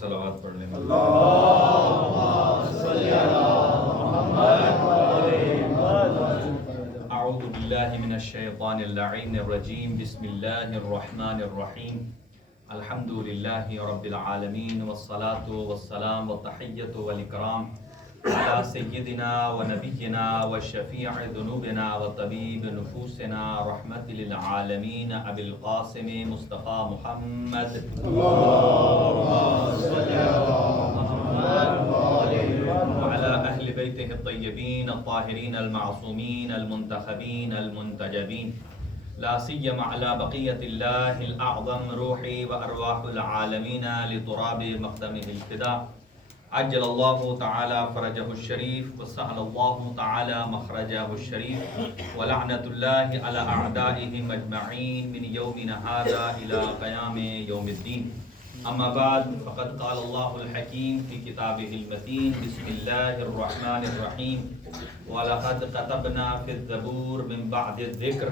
صلوات پڑھ لیں۔ اعوذ باللہ من الشیطان اللعین الرجیم، بسم اللہ الرحمن الرحیم، الحمد للہ رب العالمین، والصلاة والسلام والتحیۃ والاکرام علی سیدنا و نبینا و شفیع ذنوبنا و طبیب نفوسنا رحمت للعالمین ابی القاسم مصطفیٰ محمد وعلى أهل بيته الطيبين الطاهرين المعصومين المنتخبين المنتجبين، لا سيما على بقية الله الأعظم روحي وأرواح العالمين لتراب مقدمه الفداء، عجل الله تعالى فرجه الشريف وسهل الله تعالى مخرجه الشريف، ولعنة الله على أعدائهم أجمعين من يومنا هذا إلى قيام يوم الدين. اما بعد فقد قال الله الحكيم في كتابه المتين، بسم الله الرحمن الرحيم، ولقد كتبنا في الزبور من بعد الذكر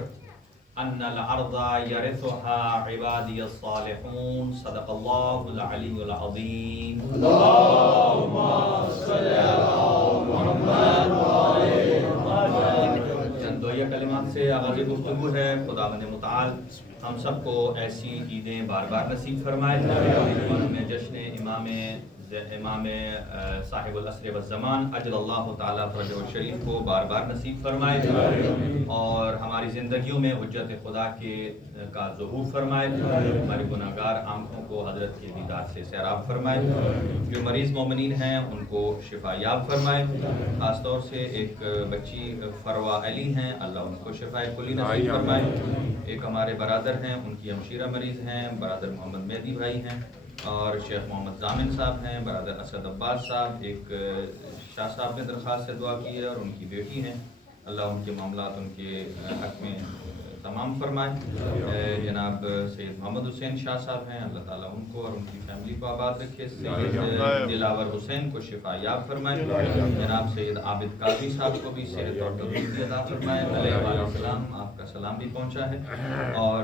ان الارض يرثها عبادي الصالحون، صدق الله العلي العظيم. اللهم صل على محمد وآل. چند دویہ کلمات سے آغاز گفتگو ہے. خداوند متعال ہم سب کو ایسی عیدیں بار بار نصیب فرمائے اور ہمیں جشن امام صاحب العصر والزمان اجل اللہ تعالیٰ فرجہ الشریف کو بار بار نصیب فرمائے اور ہماری زندگیوں میں حجت خدا کا ظہور فرمائے. ہماری گناہگار آنکھوں کو حضرت کے دیدار سے سیراب فرمائے. جو مریض مومنین ہیں ان کو شفا یاب فرمائے. خاص طور سے ایک بچی فروا علی ہیں، اللہ ان کو شفا کلی نصیب فرمائے. ایک ہمارے برادر ہیں، ان کی ہمشیرہ مریض ہیں، برادر محمد مہدی بھائی ہیں، اور شیخ محمد ضامن صاحب ہیں، برادر اسد عباس صاحب. ایک شاہ صاحب نے درخواست سے دعا کی ہے اور ان کی بیٹی ہیں، اللہ ان کے معاملات ان کے حق میں تمام فرمائے. جناب سید محمد حسین شاہ صاحب ہیں، اللہ تعالیٰ ان کو اور ان کی فیملی کو آباد رکھے. سید دلاور حسین کو شفا یاب فرمائے. جناب سید عابد قاضی صاحب کو بھی صحت اور تندرستی عطا فرمائے. علیہ السلام، آپ کا سلام بھی پہنچا ہے. اور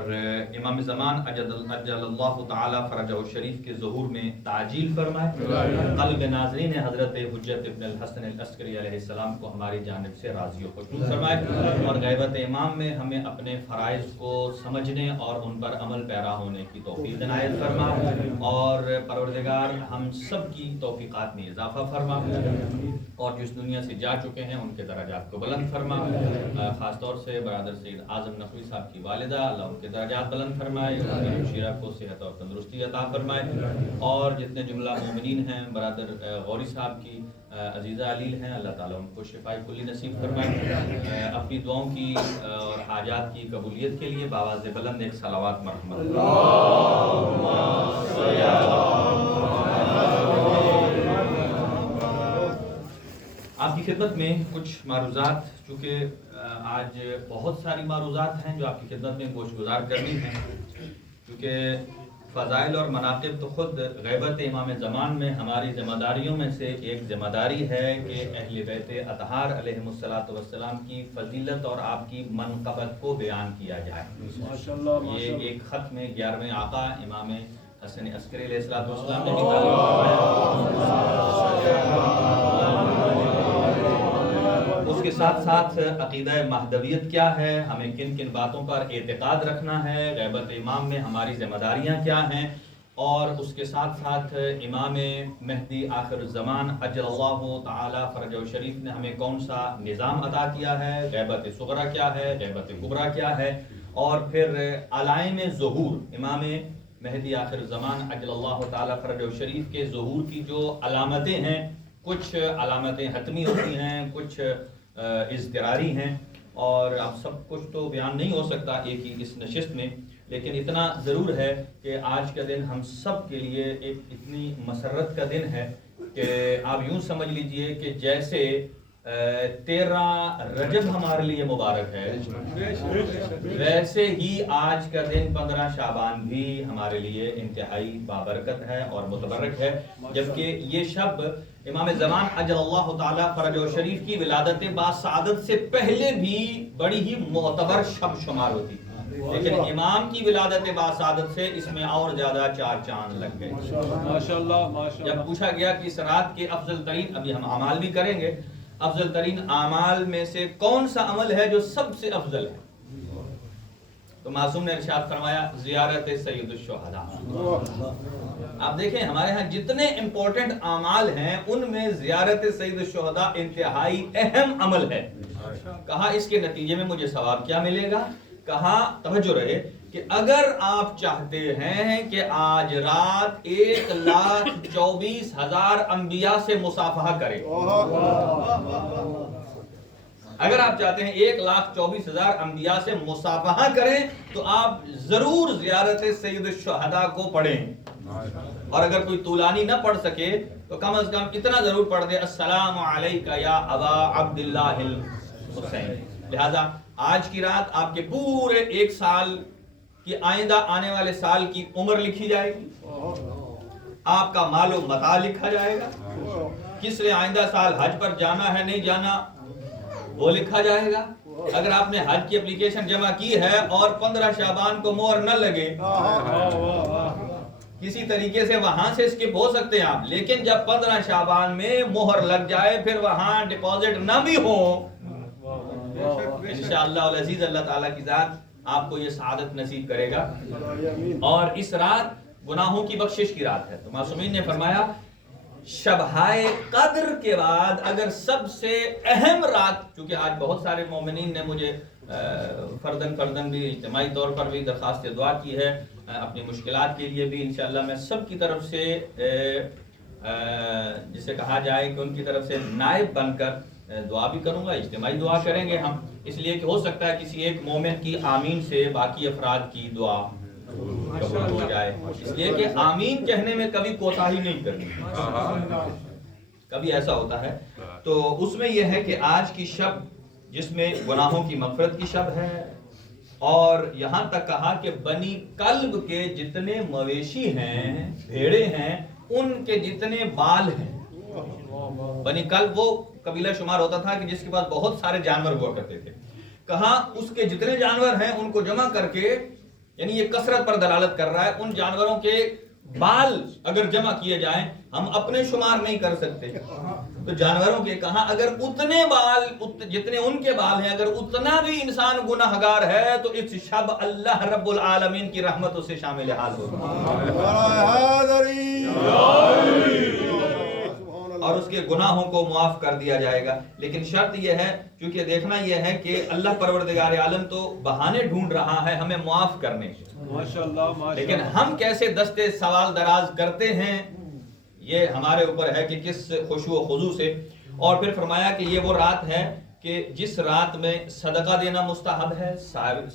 امام زمان اجل اللہ تعالیٰ فرجہ الشریف کے ظہور میں تعجیل فرمائے. قلب ناظرین حضرت حجت ابن الحسن العسکری علیہ السلام کو ہماری جانب سے راضی و خوشنود فرمائے اور غیبت امام میں ہمیں اپنے فرائض کو سمجھنے اور ان پر عمل پیرا ہونے کی توفیق عنایت فرما اور پروردگار ہم سب کی توفیقات میں اضافہ فرما اور جو اس دنیا سے جا چکے ہیں ان کے درجات کو بلند فرما. خاص طور سے برادر سید اعظم نقوی صاحب کی والدہ، اللہ ان کے درجات بلند فرمائے، ان کی ہمشیرہ کو صحت اور تندرستی عطا فرمائے. اور جتنے جملہ مومنین ہیں، برادر غوری صاحب کی عزیزہ علیل ہیں، اللہ تعالیٰ ان کو شفاء کلی نصیب فرمائے. اپنی دعاؤں کی اور حاجات کی قبولیت کے لیے بآواز بلند ایک صلوات مرحمت. آپ کی خدمت میں کچھ معروضات، چونکہ آج بہت ساری معروضات ہیں جو آپ کی خدمت میں گوش گزار کرنی ہیں، کیونکہ فضائل اور مناقب تو خود غیبت امام زمان میں ہماری ذمہ داریوں میں سے ایک ذمہ داری ہے کہ اہل بیت اطہار علیہم الصلاۃ والسلام کی فضیلت اور آپ کی منقبت کو بیان کیا جائے. یہ ایک خط میں 11ویں آقا امام حسن عسکری علیہ الصلاۃ والسلام نے اس کے ساتھ ساتھ عقیدہ مہدویت کیا ہے، ہمیں کن کن باتوں پر اعتقاد رکھنا ہے، غیبت امام میں ہماری ذمہ داریاں کیا ہیں، اور اس کے ساتھ ساتھ امام مہدی آخر الزمان اجل اللہ تعالی فرجہ شریف نے ہمیں کون سا نظام عطا کیا ہے، غیبت صغریٰ کیا ہے، غیبت کبریٰ کیا ہے، اور پھر علائم ظہور امام مہدی آخر الزمان اجل اللہ تعالی فرجہ شریف کے ظہور کی جو علامتیں ہیں، کچھ علامتیں حتمی ہوتی ہیں، کچھ اضطراری ہیں، اور اب سب کچھ تو بیان نہیں ہو سکتا ایک ہی اس نشست میں، لیکن اتنا ضرور ہے کہ آج کا دن ہم سب کے لیے ایک اتنی مسرت کا دن ہے کہ آپ یوں سمجھ لیجئے کہ جیسے 13 رجب ہمارے لیے مبارک ہے، ویسے ہی آج کا دن 15 شعبان بھی ہمارے لیے انتہائی بابرکت ہے اور متبرک ہے، جبکہ یہ شب امام زمان اجل اللہ تعالی فرجہ شریف کی ولادت با سعادت سے پہلے بھی بڑی ہی معتبر شب شمار ہوتی. لیکن امام کی ولادت باسعادت سے اس میں اور زیادہ 4 چاند لگ گئے. ماشاءاللہ. جب پوچھا گیا کہ اس رات کے افضل ترین، ابھی ہم اعمال بھی کریں گے، افضل ترین اعمال میں سے کون سا عمل ہے جو سب سے افضل ہے، تو معصوم نے ارشاد فرمایا زیارت سید الشہداء. آپ دیکھیں ہمارے ہاں جتنے امپورٹنٹ اعمال ہیں ان میں زیارت سید الشہداء انتہائی اہم عمل ہے. کہا اس کے نتیجے میں مجھے ثواب کیا ملے گا؟ کہا توجہ رہے کہ اگر آپ چاہتے ہیں کہ آج رات 1,24,000 انبیاء سے مصافحہ کریں، اگر آپ چاہتے ہیں 1,24,000 انبیاء سے مصافحہ کریں تو آپ ضرور زیارت سید الشہداء کو پڑھیں. اور اگر کوئی طولانی نہ پڑھ سکے تو کم از کم اتنا ضرور پڑھ دے السلام علیکہ یا ابا عبداللہ الحسین. لہذا آج کی رات آپ کے پورے 1 سال کی آئندہ آنے والے سال کی عمر لکھی جائے گی، آپ کا مال و متاع لکھا جائے گا، کس نے آئندہ سال حج پر جانا ہے نہیں جانا وہ لکھا جائے گا. اگر آپ نے حج کی اپلیکیشن جمع کی ہے اور 15 شعبان کو مہر نہ لگے، کسی طریقے سے وہاں سے اسکپ ہو سکتے ہیں آپ، لیکن جب 15 شعبان میں مہر لگ جائے پھر وہاں ڈپازٹ نہ بھی ہو، انشاءاللہ العزیز اللہ تعالیٰ کی ذات آپ کو یہ سعادت نصیب کرے گا. اور اس رات گناہوں کی بخشش کی رات ہے. تو معصومین نے فرمایا شبہائے قدر کے بعد اگر سب سے اہم رات، چونکہ آج بہت سارے مومنین نے مجھے فردن بھی اجتماعی طور پر بھی درخواست دعا کی ہے اپنی مشکلات کے لیے بھی، انشاءاللہ میں سب کی طرف سے جسے کہا جائے کہ ان کی طرف سے نائب بن کر دعا بھی کروں گا. اجتماعی دعا کریں گے ہم، اس لیے کہ ہو سکتا ہے کسی ایک مومن کی آمین سے باقی افراد کی دعا قبول ہو جائے، اس لیے کہ آمین کہنے میں کبھی کوتاہی نہیں کرنی، کبھی ایسا ہوتا ہے. تو اس میں یہ ہے کہ آج کی شب جس میں گناہوں کی مغفرت کی شب ہے، اور یہاں تک کہا کہ بنی کلب کے جتنے مویشی ہیں، بھیڑے ہیں، ان کے جتنے بال ہیں. بنی کلب وہ قبیلہ شمار ہوتا تھا کہ جس کے پاس بہت سارے جانور ہوا کرتے تھے. کہا اس کے جتنے جانور ہیں ان کو جمع کر کے، یعنی یہ کثرت پر دلالت کر رہا ہے، ان جانوروں کے بال اگر جمع کیے جائیں ہم اپنے شمار نہیں کر سکتے، تو جانوروں کے کہا اگر اتنے بال جتنے ان کے بال ہیں، اگر اتنا بھی انسان گناہگار ہے تو اس شب اللہ رب العالمین کی رحمت اسے شامل حال ہوگی اور اس کے گناہوں کو معاف کر دیا جائے گا. لیکن شرط یہ ہے، کیونکہ دیکھنا یہ ہے کہ اللہ پروردگار عالم تو بہانے ڈھونڈ رہا ہے ہمیں معاف کرنے کے، ماشاءاللہ. لیکن ہم کیسے دستے سوال دراز کرتے ہیں یہ ہمارے اوپر ہے کہ کس خشوع و خضوع سے. اور پھر فرمایا کہ یہ وہ رات ہے کہ جس رات میں صدقہ دینا مستحب ہے،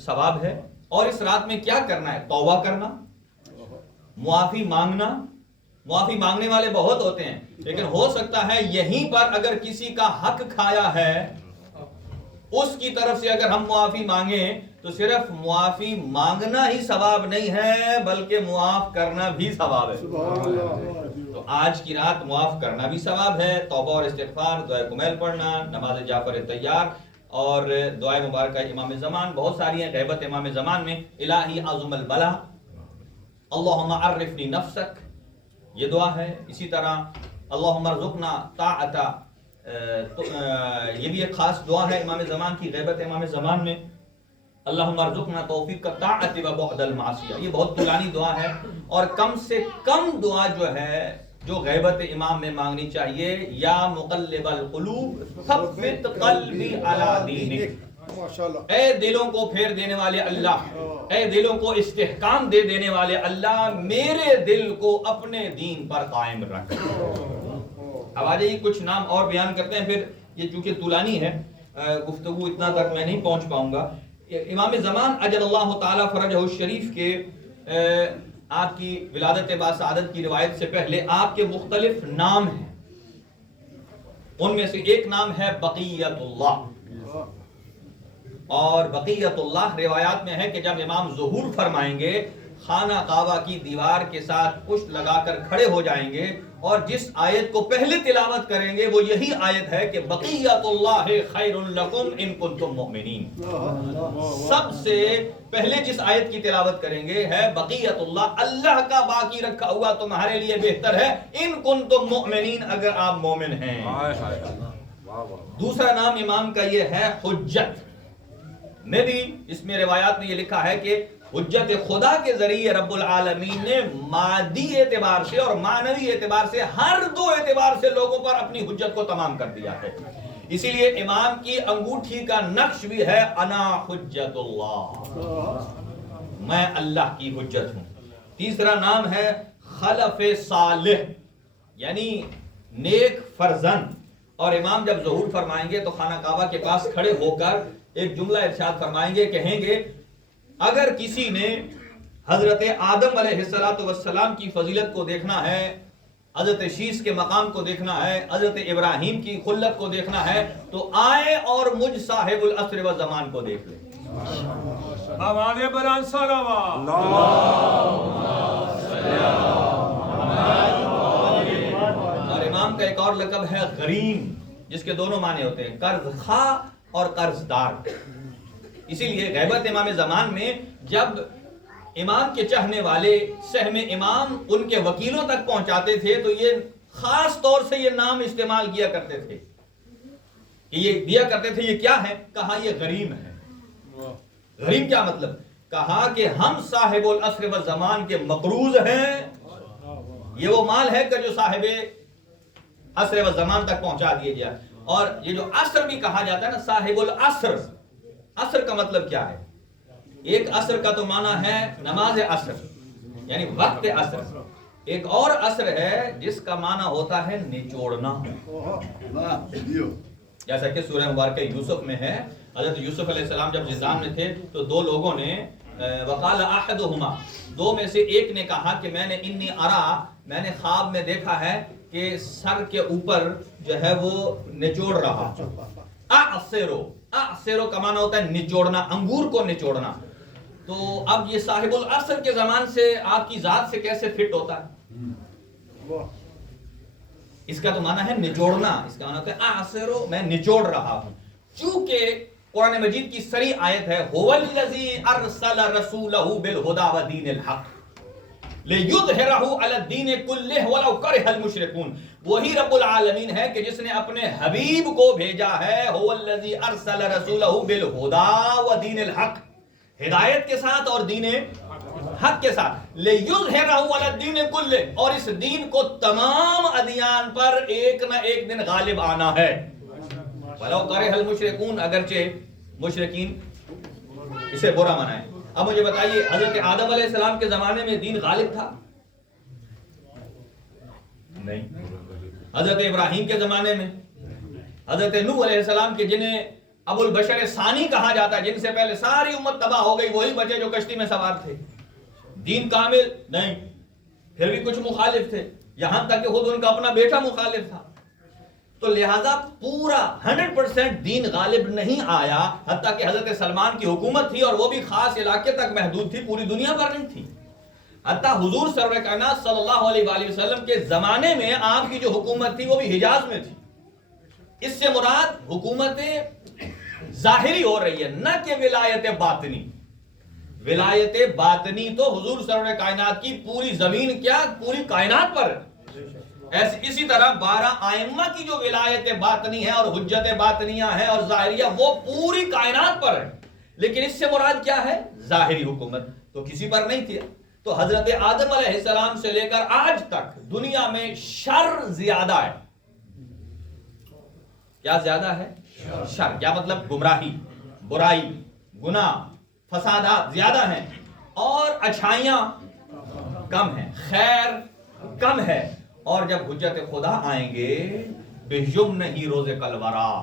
ثواب ہے. اور اس رات میں کیا کرنا ہے؟ توبہ کرنا، معافی مانگنا. معافی مانگنے والے بہت ہوتے ہیں، لیکن ہو سکتا ہے یہیں پر اگر کسی کا حق کھایا ہے اس کی طرف سے اگر ہم معافی مانگیں تو صرف معافی مانگنا ہی ثواب نہیں ہے بلکہ معاف کرنا بھی ثواب ہے. تو آج کی رات معاف کرنا بھی ثواب ہے. توبہ اور استغفار، دعائے کمیل پڑھنا، نماز جعفر تیار اور دعائے مبارکہ امام زمان بہت ساری ہیں. غیبت امام زمان میں الہی اعظم البلا، اللہم عرفنی نفسک، یہ دعا ہے. اسی طرح اللہم ارزقنا طاعتا، یہ بھی ایک خاص دعا ہے امام زمان کی. غیبت امام زمان میں اللہم ارزقنا توفیق الطاعت و بعد المعصیہ، یہ بہت طولانی دعا ہے اور کم سے کم دعا جو ہے جو غیبت امام میں مانگنی چاہیے، یا مقلب القلوب ثبت قلبی علی دینک، اے دلوں کو پھیر دینے والے اللہ، اے دلوں کو استحکام دے دینے والے اللہ، میرے دل کو اپنے دین پر قائم رکھ. اب آ جائیے کچھ نام اور بیان کرتے ہیں، پھر یہ چونکہ طولانی ہے گفتگو اتنا تک میں نہیں پہنچ پاؤں گا. امام زمان اجل اللہ تعالی فرجہ الشریف کے آپ کی ولادت باسعادت کی روایت سے پہلے آپ کے مختلف نام ہیں. ان میں سے ایک نام ہے بقیت اللہ، اور بقیت اللہ روایات میں ہے کہ جب امام ظہور فرمائیں گے خانہ کعبہ کی دیوار کے ساتھ پشت لگا کر کھڑے ہو جائیں گے اور جس آیت کو پہلے تلاوت کریں گے وہ یہی آیت ہے کہ بقیت اللہ خیر لکم ان کنتم مؤمنین. سب سے پہلے جس آیت کی تلاوت کریں گے ہے بقیت اللہ، اللہ کا باقی رکھا ہوا تمہارے لیے بہتر ہے، ان کنتم مؤمنین، اگر آپ مومن ہیں. دوسرا نام امام کا یہ ہے حجت. میں بھی اس میں روایات میں یہ لکھا ہے کہ حجت خدا کے ذریعے رب العالمین نے مادی اعتبار سے اور معنوی اعتبار سے ہر دو اعتبار سے لوگوں پر اپنی حجت کو تمام کر دیا ہے. اسی لیے امام کی انگوٹھی کا نقش بھی ہے انا حجت اللہ، میں اللہ کی حجت ہوں. تیسرا نام ہے خلف صالح، یعنی نیک فرزند. اور امام جب ظہور فرمائیں گے تو خانہ کعبہ کے پاس کھڑے ہو کر ایک جملہ ارشاد فرمائیں گے، کہیں گے اگر کسی نے حضرت آدم علیہ السلام کی فضیلت کو دیکھنا ہے، حضرت شیش کے مقام کو دیکھنا ہے، حضرت ابراہیم کی خلت کو دیکھنا ہے، تو آئے اور مجھ صاحب العصر و زمان کو دیکھ لیں. ہمارے بران سراوا اور امام کا ایک اور لقب ہے غریم، جس کے دونوں معنی ہوتے ہیں قرض خواہ اور قرض دار. اسی لیے غیبت امام زمان میں جب امام کے چاہنے والے سہم امام ان کے وکیلوں تک پہنچاتے تھے تو یہ خاص طور سے یہ نام استعمال کیا کرتے تھے کہ یہ دیا کرتے تھے، یہ کیا ہے؟ کہا یہ غریم ہے. غریم کیا مطلب؟ کہا کہ ہم صاحب العصر و زمان کے مقروض ہیں، یہ وہ مال ہے کہ جو صاحب عصر و زمان تک پہنچا دیا گیا. اور یہ جو عصر بھی کہا جاتا ہے نا، صاحب العصر، عصر کا مطلب کیا ہے؟ ایک عصر کا تو معنی ہے نماز عصر یعنی وقت عصر، ایک اور عصر ہے جس کا معنی ہوتا ہے نچوڑنا. جیسا کہ سورہ مبارکہ یوسف میں ہے، حضرت یوسف علیہ السلام جب زندان میں تھے تو دو لوگوں نے وقال احدہما، دو میں سے ایک نے کہا کہ میں نے انی ارا، میں نے خواب میں دیکھا ہے کہ سر کے اوپر جو ہے وہ نچوڑ رہا. اعصرو، اعصرو کا معنی ہوتا ہے نچوڑنا، انگور کو نچوڑنا. تو اب یہ صاحب العصر کے زمان سے آپ کی ذات سے کیسے فٹ ہوتا ہے؟ اس کا تو معنی ہے نچوڑنا، اس کا معنی ہوتا ہے اعصرو، میں نچوڑ رہا ہوں. چونکہ قرآن مجید کی سری آیت ہے هو الذی ارسل رسولہ بالہدی ودین الحق لِيُظْهِرَهُ عَلَى الدِّينِ كُلِّهِ وَلَوْ كَرِهَ الْمُشْرِكُونَ. وہی رب العالمین ہے کہ جس نے اپنے حبیب کو بھیجا ہے هو الذی ارسل رسولہ بالہدی ودین الحق، ہدایت کے ساتھ اور دین حق کے ساتھ، لِيُظْهِرَهُ عَلَى الدِّينِ كُلِّهِ، اور اس دین کو تمام ادیان پر ایک نہ ایک دن غالب آنا ہے. وَلَوْ كَرِهَ الْمُشْرِكُونَ، اگرچہ مشرکین اسے برا منائیں. اب مجھے بتائیے حضرت آدم علیہ السلام کے زمانے میں دین غالب تھا؟ نہیں. حضرت ابراہیم کے زمانے میں، حضرت نوح علیہ السلام کے جنہیں ابو البشر ثانی کہا جاتا ہے، جن سے پہلے ساری امت تباہ ہو گئی، وہی بچے جو کشتی میں سوار تھے. دین کامل نہیں، پھر بھی کچھ مخالف تھے، یہاں تک کہ خود ان کا اپنا بیٹا مخالف تھا. تو لہذا پورا 100% دین غالب نہیں آیا، حتیٰ کہ حضرت سلمان کی حکومت تھی اور وہ بھی خاص علاقے تک محدود تھی، پوری دنیا پر نہیں تھی. حتیٰ حضور سرور کائنات صلی اللہ علیہ وآلہ وسلم کے زمانے میں آپ کی جو حکومت تھی وہ بھی حجاز میں تھی. اس سے مراد حکومت ظاہری ہو رہی ہے، نہ کہ ولایت باطنی. ولایت باطنی تو حضور سرور کائنات کی پوری زمین کیا پوری کائنات پر. اسی طرح 12 ائمہ کی جو ولایت باطنی ہے اور حجت باطنیہ ہے اور ظاہریہ، وہ پوری کائنات پر ہے. لیکن اس سے مراد کیا ہے؟ ظاہری حکومت تو کسی پر نہیں تھی. تو حضرت آدم علیہ السلام سے لے کر آج تک دنیا میں شر زیادہ ہے. کیا زیادہ ہے؟ شر. کیا مطلب؟ گمراہی، برائی، گناہ، فسادات زیادہ ہیں اور اچھائیاں کم ہیں، خیر کم ہے. اور جب حجت خدا آئیں گے بِيُمْنِهِ رُزِقَ الْوَرَىٰ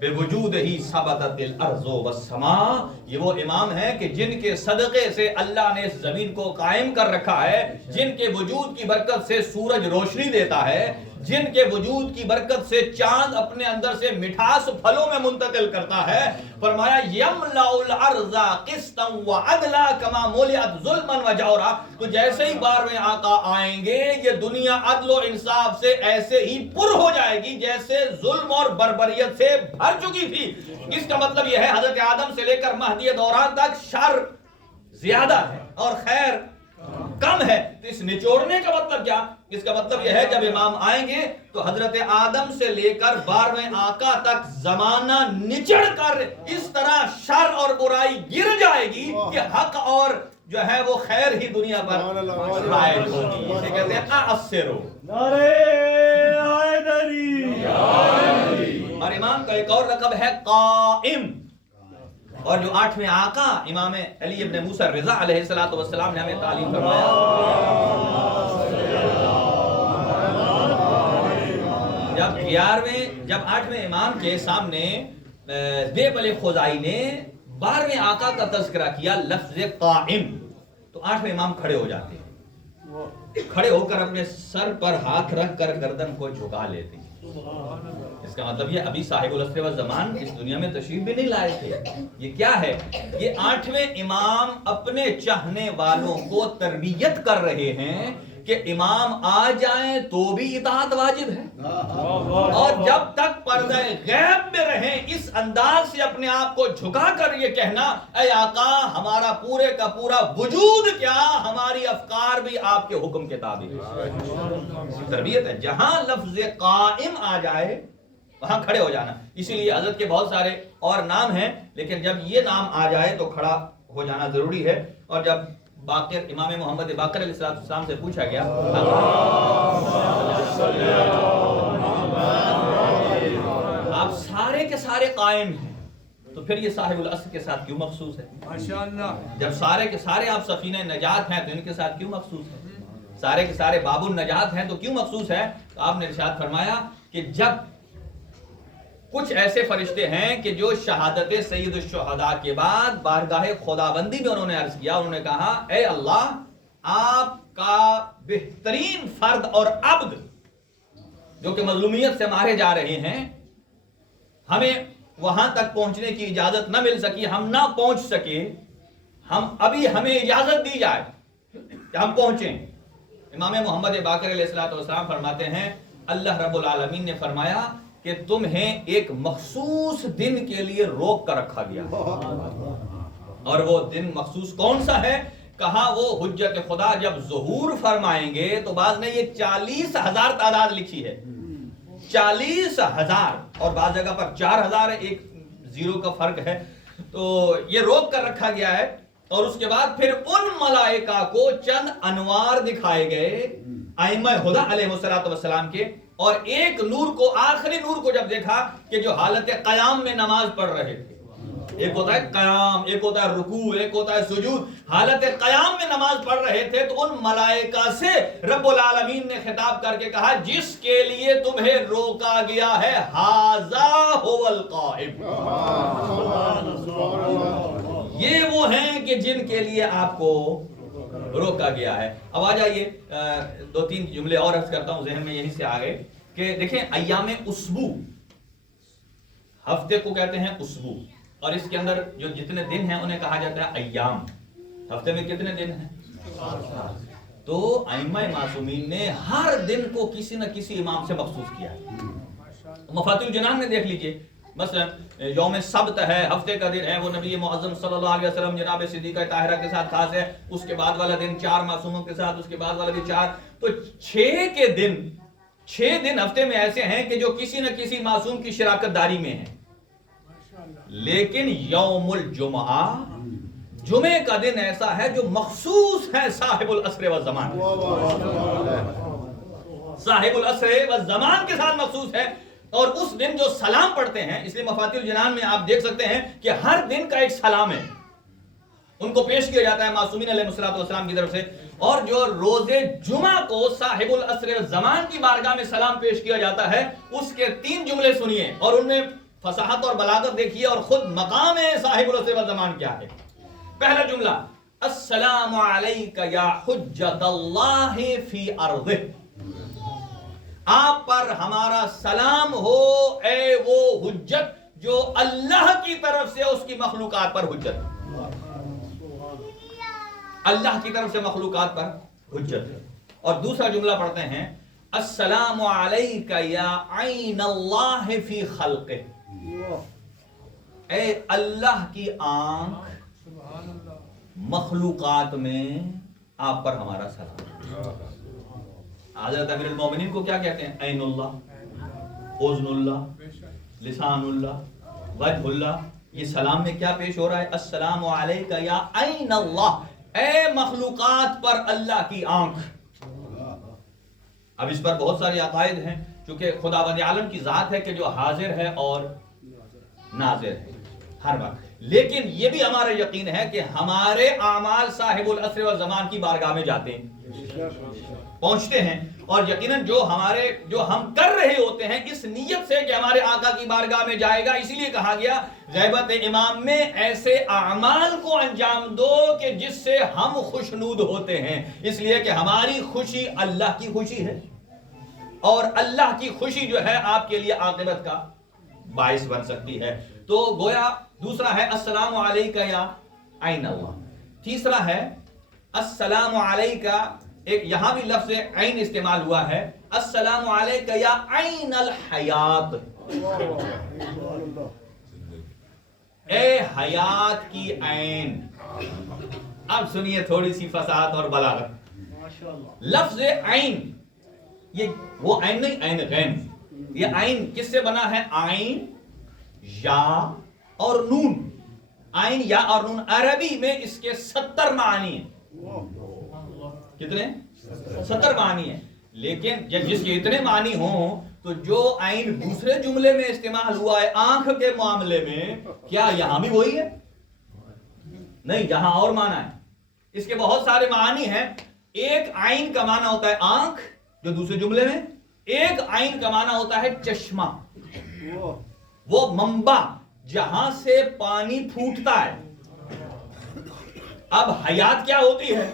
بِوُجُودِهِ ثَبَتَتِ الْأَرْضُ وَالسَّمَاءُ. یہ وہ امام ہیں کہ جن کے صدقے سے اللہ نے اس زمین کو قائم کر رکھا ہے، جن کے وجود کی برکت سے سورج روشنی دیتا ہے، جن کے وجود کی برکت سے چاند اپنے اندر سے مٹھاس پھلوں میں منتقل کرتا ہے. فرمایا یملأ الارض قسطا وعدلا کما ملئت ظلما وجورا. تو جیسے ہی 12ویں آقا آئیں گے یہ دنیا عدل و انصاف سے ایسے ہی پر ہو جائے گی جیسے ظلم اور بربریت سے بھر چکی تھی. اس کا مطلب یہ ہے حضرت آدم سے لے کر مہدی دوران تک شر زیادہ ہے اور خیر کم ہے. تو اس نچوڑنے کا مطلب کیا؟ اس کا مطلب یہ ہے جب امام آئیں گے تو حضرت آدم سے لے کر 12ویں آقا تک زمانہ نچڑ کر اس طرح شر اور برائی گر جائے گی کہ حق اور جو ہے وہ خیر ہی دنیا پر رائج ہوگی. اسے کہتے ہیں اعصروا. نعرہ حیدری. اور امام کا ایک اور لقب ہے قائم. اور جو 8ویں آقا امام علی ابن موسیٰ رضا علیہ السلام نے ہمیں تعلیم فرمایا, جب 8ویں امام کے سامنے دیب علی خزائی نے 12ویں آقا کا تذکرہ کیا لفظ قائم, تو 8ویں امام کھڑے ہو جاتے ہیں. کھڑے ہو کر اپنے سر پر ہاتھ رکھ کر گردن کو جھکا لیتے ہیں. اس کا مطلب یہ ابھی صاحب العصر والزمان اس دنیا میں تشریف بھی نہیں لائے تھے. یہ کیا ہے؟ یہ 8ویں امام اپنے چاہنے والوں کو تربیت کر رہے ہیں کہ امام آ جائیں تو بھی اطاعت واجب ہے, اور جب تک پردہ غیب میں رہیں اس انداز سے اپنے آپ کو جھکا کر یہ کہنا اے آقا ہمارا پورے کا پورا وجود کیا ہماری افکار بھی آپ کے حکم کے تابع ہے. تربیت ہے. جہاں لفظ قائم آ جائے وہاں کھڑے ہو جانا. اسی لیے حضرت کے بہت سارے اور نام ہیں لیکن جب یہ نام آ جائے تو کھڑا ہو جانا ضروری ہے. اور جب باقر امام محمد باقر علیہ السلام سے پوچھا گیا آپ سارے کے سارے قائم ہیں تو پھر یہ صاحب العصر کے ساتھ کیوں مخصوص ہے؟ ماشاءاللہ. جب سارے کے سارے آپ سفینہ نجات ہیں تو ان کے ساتھ کیوں مخصوص ہے؟ سارے کے سارے باب النجات ہیں تو کیوں مخصوص ہے؟ تو آپ نے ارشاد فرمایا کہ جب کچھ ایسے فرشتے ہیں کہ جو شہادت سید الشہداء کے بعد بارگاہ خداوندی میں انہوں نے عرض کیا, انہوں نے کہا اے اللہ آپ کا بہترین فرد اور عبد جو کہ مظلومیت سے مارے جا رہے ہیں, ہمیں وہاں تک پہنچنے کی اجازت نہ مل سکی, ہم نہ پہنچ سکے, ابھی ہمیں اجازت دی جائے کہ ہم پہنچیں. امام محمد باقر علیہ السلام فرماتے ہیں اللہ رب العالمین نے فرمایا کہ تمہیں ایک مخصوص دن کے لیے روک کر رکھا گیا, اور وہ دن مخصوص کون سا ہے؟ کہا وہ حجت خدا جب ظہور فرمائیں گے. تو بعض نے یہ 40,000 تعداد لکھی ہے, 40,000 اور بعض جگہ پر 4,000 ہے, ایک زیرو کا فرق ہے. تو یہ روک کر رکھا گیا ہے. اور اس کے بعد پھر ان ملائکہ کو چند انوار دکھائے گئے ائمہ ہدی علیہ السلام کے, اور ایک نور کو, آخری نور کو جب دیکھا کہ جو حالت قیام میں نماز پڑھ رہے تھے, ایک ہوتا ہے قیام, ایک ہوتا ہے رکوع, ایک ہوتا ہے سجود, حالت قیام میں نماز پڑھ رہے تھے تو ان ملائکہ سے رب العالمین نے خطاب کر کے کہا جس کے لیے تمہیں روکا گیا ہے ھذا ھو القائم, یہ وہ ہیں کہ جن کے لیے آپ کو روکا گیا ہے. اب آ جائیے 2-3 جملے اور عرض کرتا ہوں ذہن میں یہیں سے آگے کہ دیکھیں ایام اسبوع, ہفتے کو کہتے ہیں اسبوع, اور اس کے اندر جو جتنے دن ہیں انہیں کہا جاتا ہے ایام. ہفتے میں کتنے دن ہیں؟ تو ائمہ معصومین نے ہر دن کو کسی نہ کسی امام سے مخصوص کیا ہے. مفاتیح الجنان میں دیکھ لیجئے, مثلا یوم سبت ہے, ہفتے کا دن ہے, وہ نبی معظم صلی اللہ علیہ وسلم جناب صدیقہ طاہرہ کے ساتھ خاص ہے. اس کے بعد والا دن 4 معصوموں کے ساتھ, اس کے بعد والا بھی 4. تو 6 دن ہفتے میں ایسے ہیں کہ جو کسی نہ کسی معصوم کی شراکت داری میں ہیں. لیکن یوم الجمعہ, جمعے کا دن ایسا ہے جو مخصوص ہے صاحب العصر والزمان, صاحب العصر والزمان کے ساتھ مخصوص ہے. اور اس دن جو سلام پڑھتے ہیں, اس لیے مفاتیح الجنان میں آپ دیکھ سکتے ہیں کہ ہر دن کا ایک سلام ہے, ان کو پیش کیا جاتا ہے معصومین علیہ السلام کی طرف سے. اور جو روز جمعہ کو صاحب العصر والزمان کی بارگاہ میں سلام پیش کیا جاتا ہے, اس کے 3 جملے سنیے اور ان میں فصاحت اور بلاغت دیکھیے اور خود مقام صاحب العصر والزمان کیا ہے. پہلا جملہ السلام علیک یا حجت اللہ فی ارضہ, آپ پر ہمارا سلام ہو اے وہ حجت جو اللہ کی طرف سے اس کی مخلوقات پر حجت، اللہ کی طرف سے مخلوقات پر حجت۔ اور دوسرا جملہ پڑھتے ہیں السلام علیک یا عین اللہ فی خلقہ، اے اللہ کی آنکھ مخلوقات میں آپ پر ہمارا سلام۔ حضرت امیر المومنین کو کیا کہتے ہیں؟ عین اللہ، اذن اللہ، لسان اللہ، وجہ اللہ۔ یہ سلام میں کیا پیش ہو رہا ہے؟ السلام علیک یا عین اللہ، اے مخلوقات پر اللہ کی آنکھ۔ اب اس پر بہت سارے عقائد ہیں، چونکہ خداوند عالم کی ذات ہے کہ جو حاضر ہے اور ناظر ہے ہر وقت، لیکن یہ بھی ہمارا یقین ہے کہ ہمارے اعمال صاحب العصر والزمان کی بارگاہ میں جاتے ہیں، پہنچتے ہیں، اور یقیناً جو ہم کر رہے ہوتے ہیں اس نیت سے کہ ہمارے آقا کی بارگاہ میں جائے گا۔ اسی لیے کہا گیا غیبت امام میں ایسے اعمال کو انجام دو کہ جس سے ہم خوشنود ہوتے ہیں، اس لیے کہ ہماری خوشی اللہ کی خوشی ہے، اور اللہ کی خوشی جو ہے آپ کے لیے عاقبت کا باعث بن سکتی ہے۔ تو گویا دوسرا ہے السلام علیکہ یا عین اللہ، تیسرا ہے السلام علیکہ، ایک یہاں بھی لفظ عین استعمال ہوا ہے، السلام علیکہ یا عین الحیات، اے حیات کی عین۔ اب سنیے تھوڑی سی فصاحت اور بلاغت۔ لفظ عین، یہ وہ عین نہیں، عین غین، یہ عین کس سے بنا ہے؟ عین، یا اور نون۔ عین، یا اور نون، عربی میں اس کے 70 معنی ہیں۔ کتنے؟ 70 معنی ہیں، لیکن جس کے اتنے معنی ہوں تو جو عین دوسرے جملے میں استعمال ہوا ہے آنکھ کے معاملے میں، کیا یہاں بھی وہی ہے؟ نہیں، یہاں اور معنی ہے، اس کے بہت سارے معنی ہیں۔ ایک عین کا معنی ہوتا ہے آنکھ جو دوسرے جملے میں، ایک عین کا معنی ہوتا ہے چشمہ، وہ منبع جہاں سے پانی پھوٹتا ہے۔ اب حیات کیا ہوتی ہے؟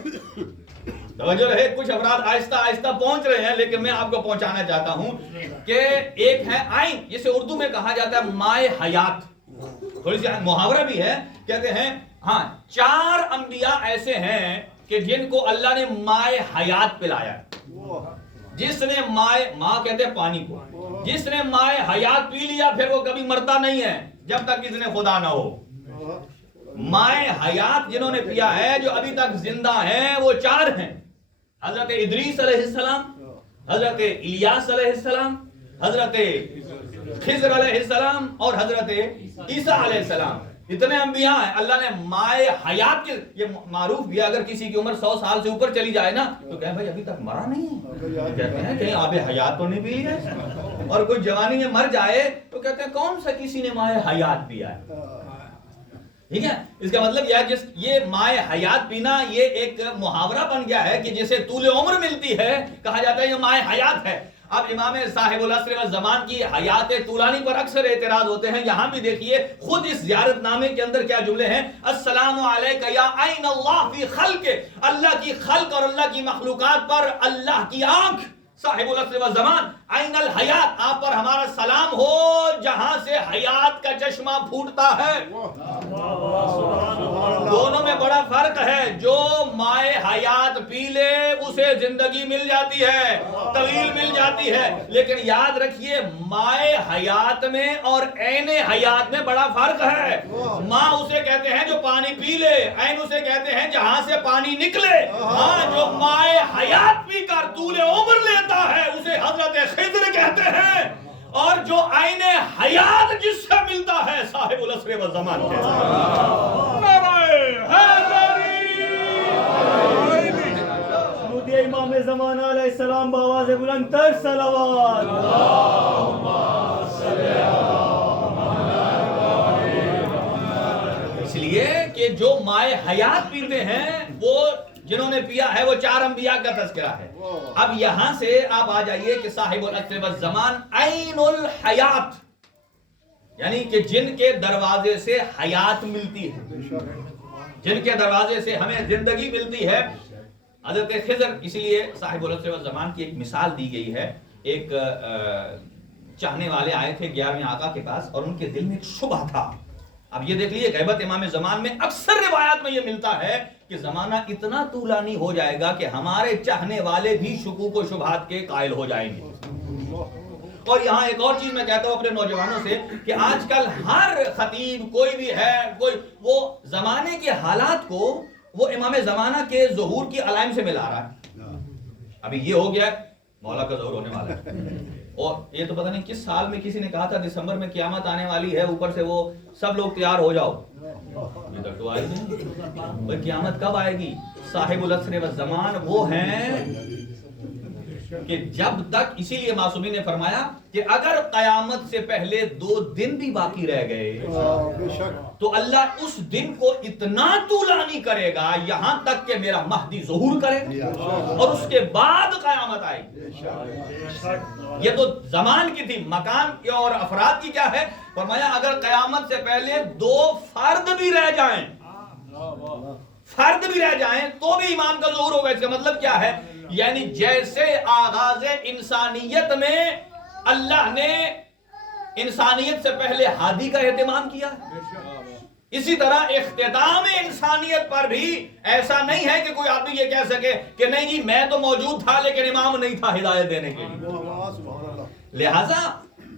توجہ رہے، کچھ افراد آہستہ آہستہ پہنچ رہے ہیں، لیکن میں آپ کو پہنچانا چاہتا ہوں کہ ایک ہے عین، جسے اردو میں کہا جاتا ہے مائے حیات۔ تھوڑی سی محاورہ بھی ہے، کہتے ہیں ہاں 4 انبیاء ایسے ہیں کہ جن کو اللہ نے مائے حیات پلایا، جس نے ماں کہتے ہیں پانی کو، جس نے مائے حیات پی لیا پھر وہ کبھی مرتا نہیں ہے جب تک اس نے خدا نہ ہو۔ مائے حیات جنہوں نے پیا ہے جو ابھی تک زندہ ہیں وہ 4 ہیں، حضرت ادریس علیہ السلام، حضرت الیاس علیہ السلام، حضرت خضر علیہ السلام اور حضرت عیسیٰ علیہ السلام۔ اتنے انبیاء ہیں، اللہ نے مائے حیات کے، یہ معروف بھی ہے اگر کسی کی عمر 100 سال سے اوپر چلی جائے نا تو کہیں بھائی ابھی تک مرا نہیں ہے، کہتے ہیں کہیں آب حیات تو نہیں پی ہے، اور کوئی جوانی میں مر جائے تو کہتے ہیں کون سا کسی نے مائے حیات پیا ہے۔ ٹھیک ہے، اس کا مطلب یہ مائے حیات پینا یہ ایک محاورہ بن گیا ہے کہ جسے طول عمر ملتی ہے کہا جاتا ہے یہ مائے حیات ہے۔ اب امام صاحب العصر والزمان کی حیات طولانی پر اکثر اعتراض ہوتے ہیں، یہاں بھی دیکھیے خود اس زیارت نامے کے اندر کیا جملے ہیں، السلام علیکہ یا عین اللہ فی خلق، اللہ کی خلق اور اللہ کی مخلوقات پر اللہ کی آنکھ صاحب العصر والزمان، عین الحیات، آپ پر ہمارا سلام ہو جہاں سے حیات کا چشمہ پھوٹتا ہے۔ دونوں میں بڑا فرق ہے، جو مائے حیات پی لے اسے زندگی مل جاتی ہے، طویل مل جاتی ہے، لیکن یاد رکھیے مائے حیات میں اور عین حیات میں بڑا فرق ہے۔ ماں اسے کہتے ہیں جو پانی پی لے، عین اسے کہتے ہیں جہاں سے پانی نکلے۔ ہاں، جو مائے حیات پی کر طول عمر لیتا ہے اسے حضرت خضر کہتے ہیں، اور جو عین حیات جس سے ملتا ہے صاحب العصر والزمان کہتے ہیں۔ امام زمان علیہ السلام بآواز بلند تر صلوات۔ اس لیے کہ جو مائے حیات پیتے ہیں وہ جنہوں نے پیا ہے وہ 4 انبیاء کا تذکرہ ہے۔ اب یہاں سے آپ آ جائیے کہ صاحب العصر والزمان عین الحیات، یعنی کہ جن کے دروازے سے حیات ملتی ہے، جن کے دروازے سے ہمیں زندگی ملتی ہے۔ حضرت خضر، اس لیے صاحب العصر والزمان کی ایک مثال دی گئی ہے، ایک چاہنے والے آئے تھے 11ویں آقا کے پاس اور ان کے دل میں ایک شبہ تھا. اب یہ دیکھ لیے غیبت امام زمان میں اکثر روایات میں یہ ملتا ہے کہ زمانہ اتنا طولانی ہو جائے گا کہ ہمارے چاہنے والے بھی شکوک و شبہات کے قائل ہو جائیں گے. اور یہاں ایک اور چیز میں کہتا ہوں اپنے نوجوانوں سے کہ آج کل ہر خطیب کوئی بھی ہے کوئی وہ زمانے کے حالات کو وہ امام زمانہ کے ظہور کی علائم سے ملا رہا ہے. ابھی یہ ہو گیا مولا کا ظہور ہونے والا ہے اور یہ تو پتہ نہیں کس سال میں کسی نے کہا تھا دسمبر میں قیامت آنے والی ہے, اوپر سے وہ سب لوگ تیار ہو جاؤ. ادھر تو آئی نہیں. قیامت کب آئے گی؟ صاحب العصر والزمان وہ ہیں کہ جب تک, اسی لیے معصومی نے فرمایا کہ اگر قیامت سے پہلے 2 دن بھی باقی رہ گئے تو اللہ اس دن کو اتنا طولانی کرے گا یہاں تک کہ میرا مہدی ظہور کرے اور اس کے بعد قیامت آئے گی. یہ تو زمان کی تھی, مکان کی اور افراد کی کیا ہے؟ فرمایا اگر قیامت سے پہلے 2 فرد بھی رہ جائیں تو بھی امام کا ظہور ہوگا. اس کا مطلب کیا ہے؟ یعنی جیسے آغاز انسانیت میں اللہ نے انسانیت سے پہلے ہادی کا اہتمام کیا, اسی طرح اختتام انسانیت پر بھی ایسا نہیں ہے کہ کوئی آدمی یہ کہہ سکے کہ نہیں جی میں تو موجود تھا لیکن امام نہیں تھا ہدایت دینے کے لیے. لہذا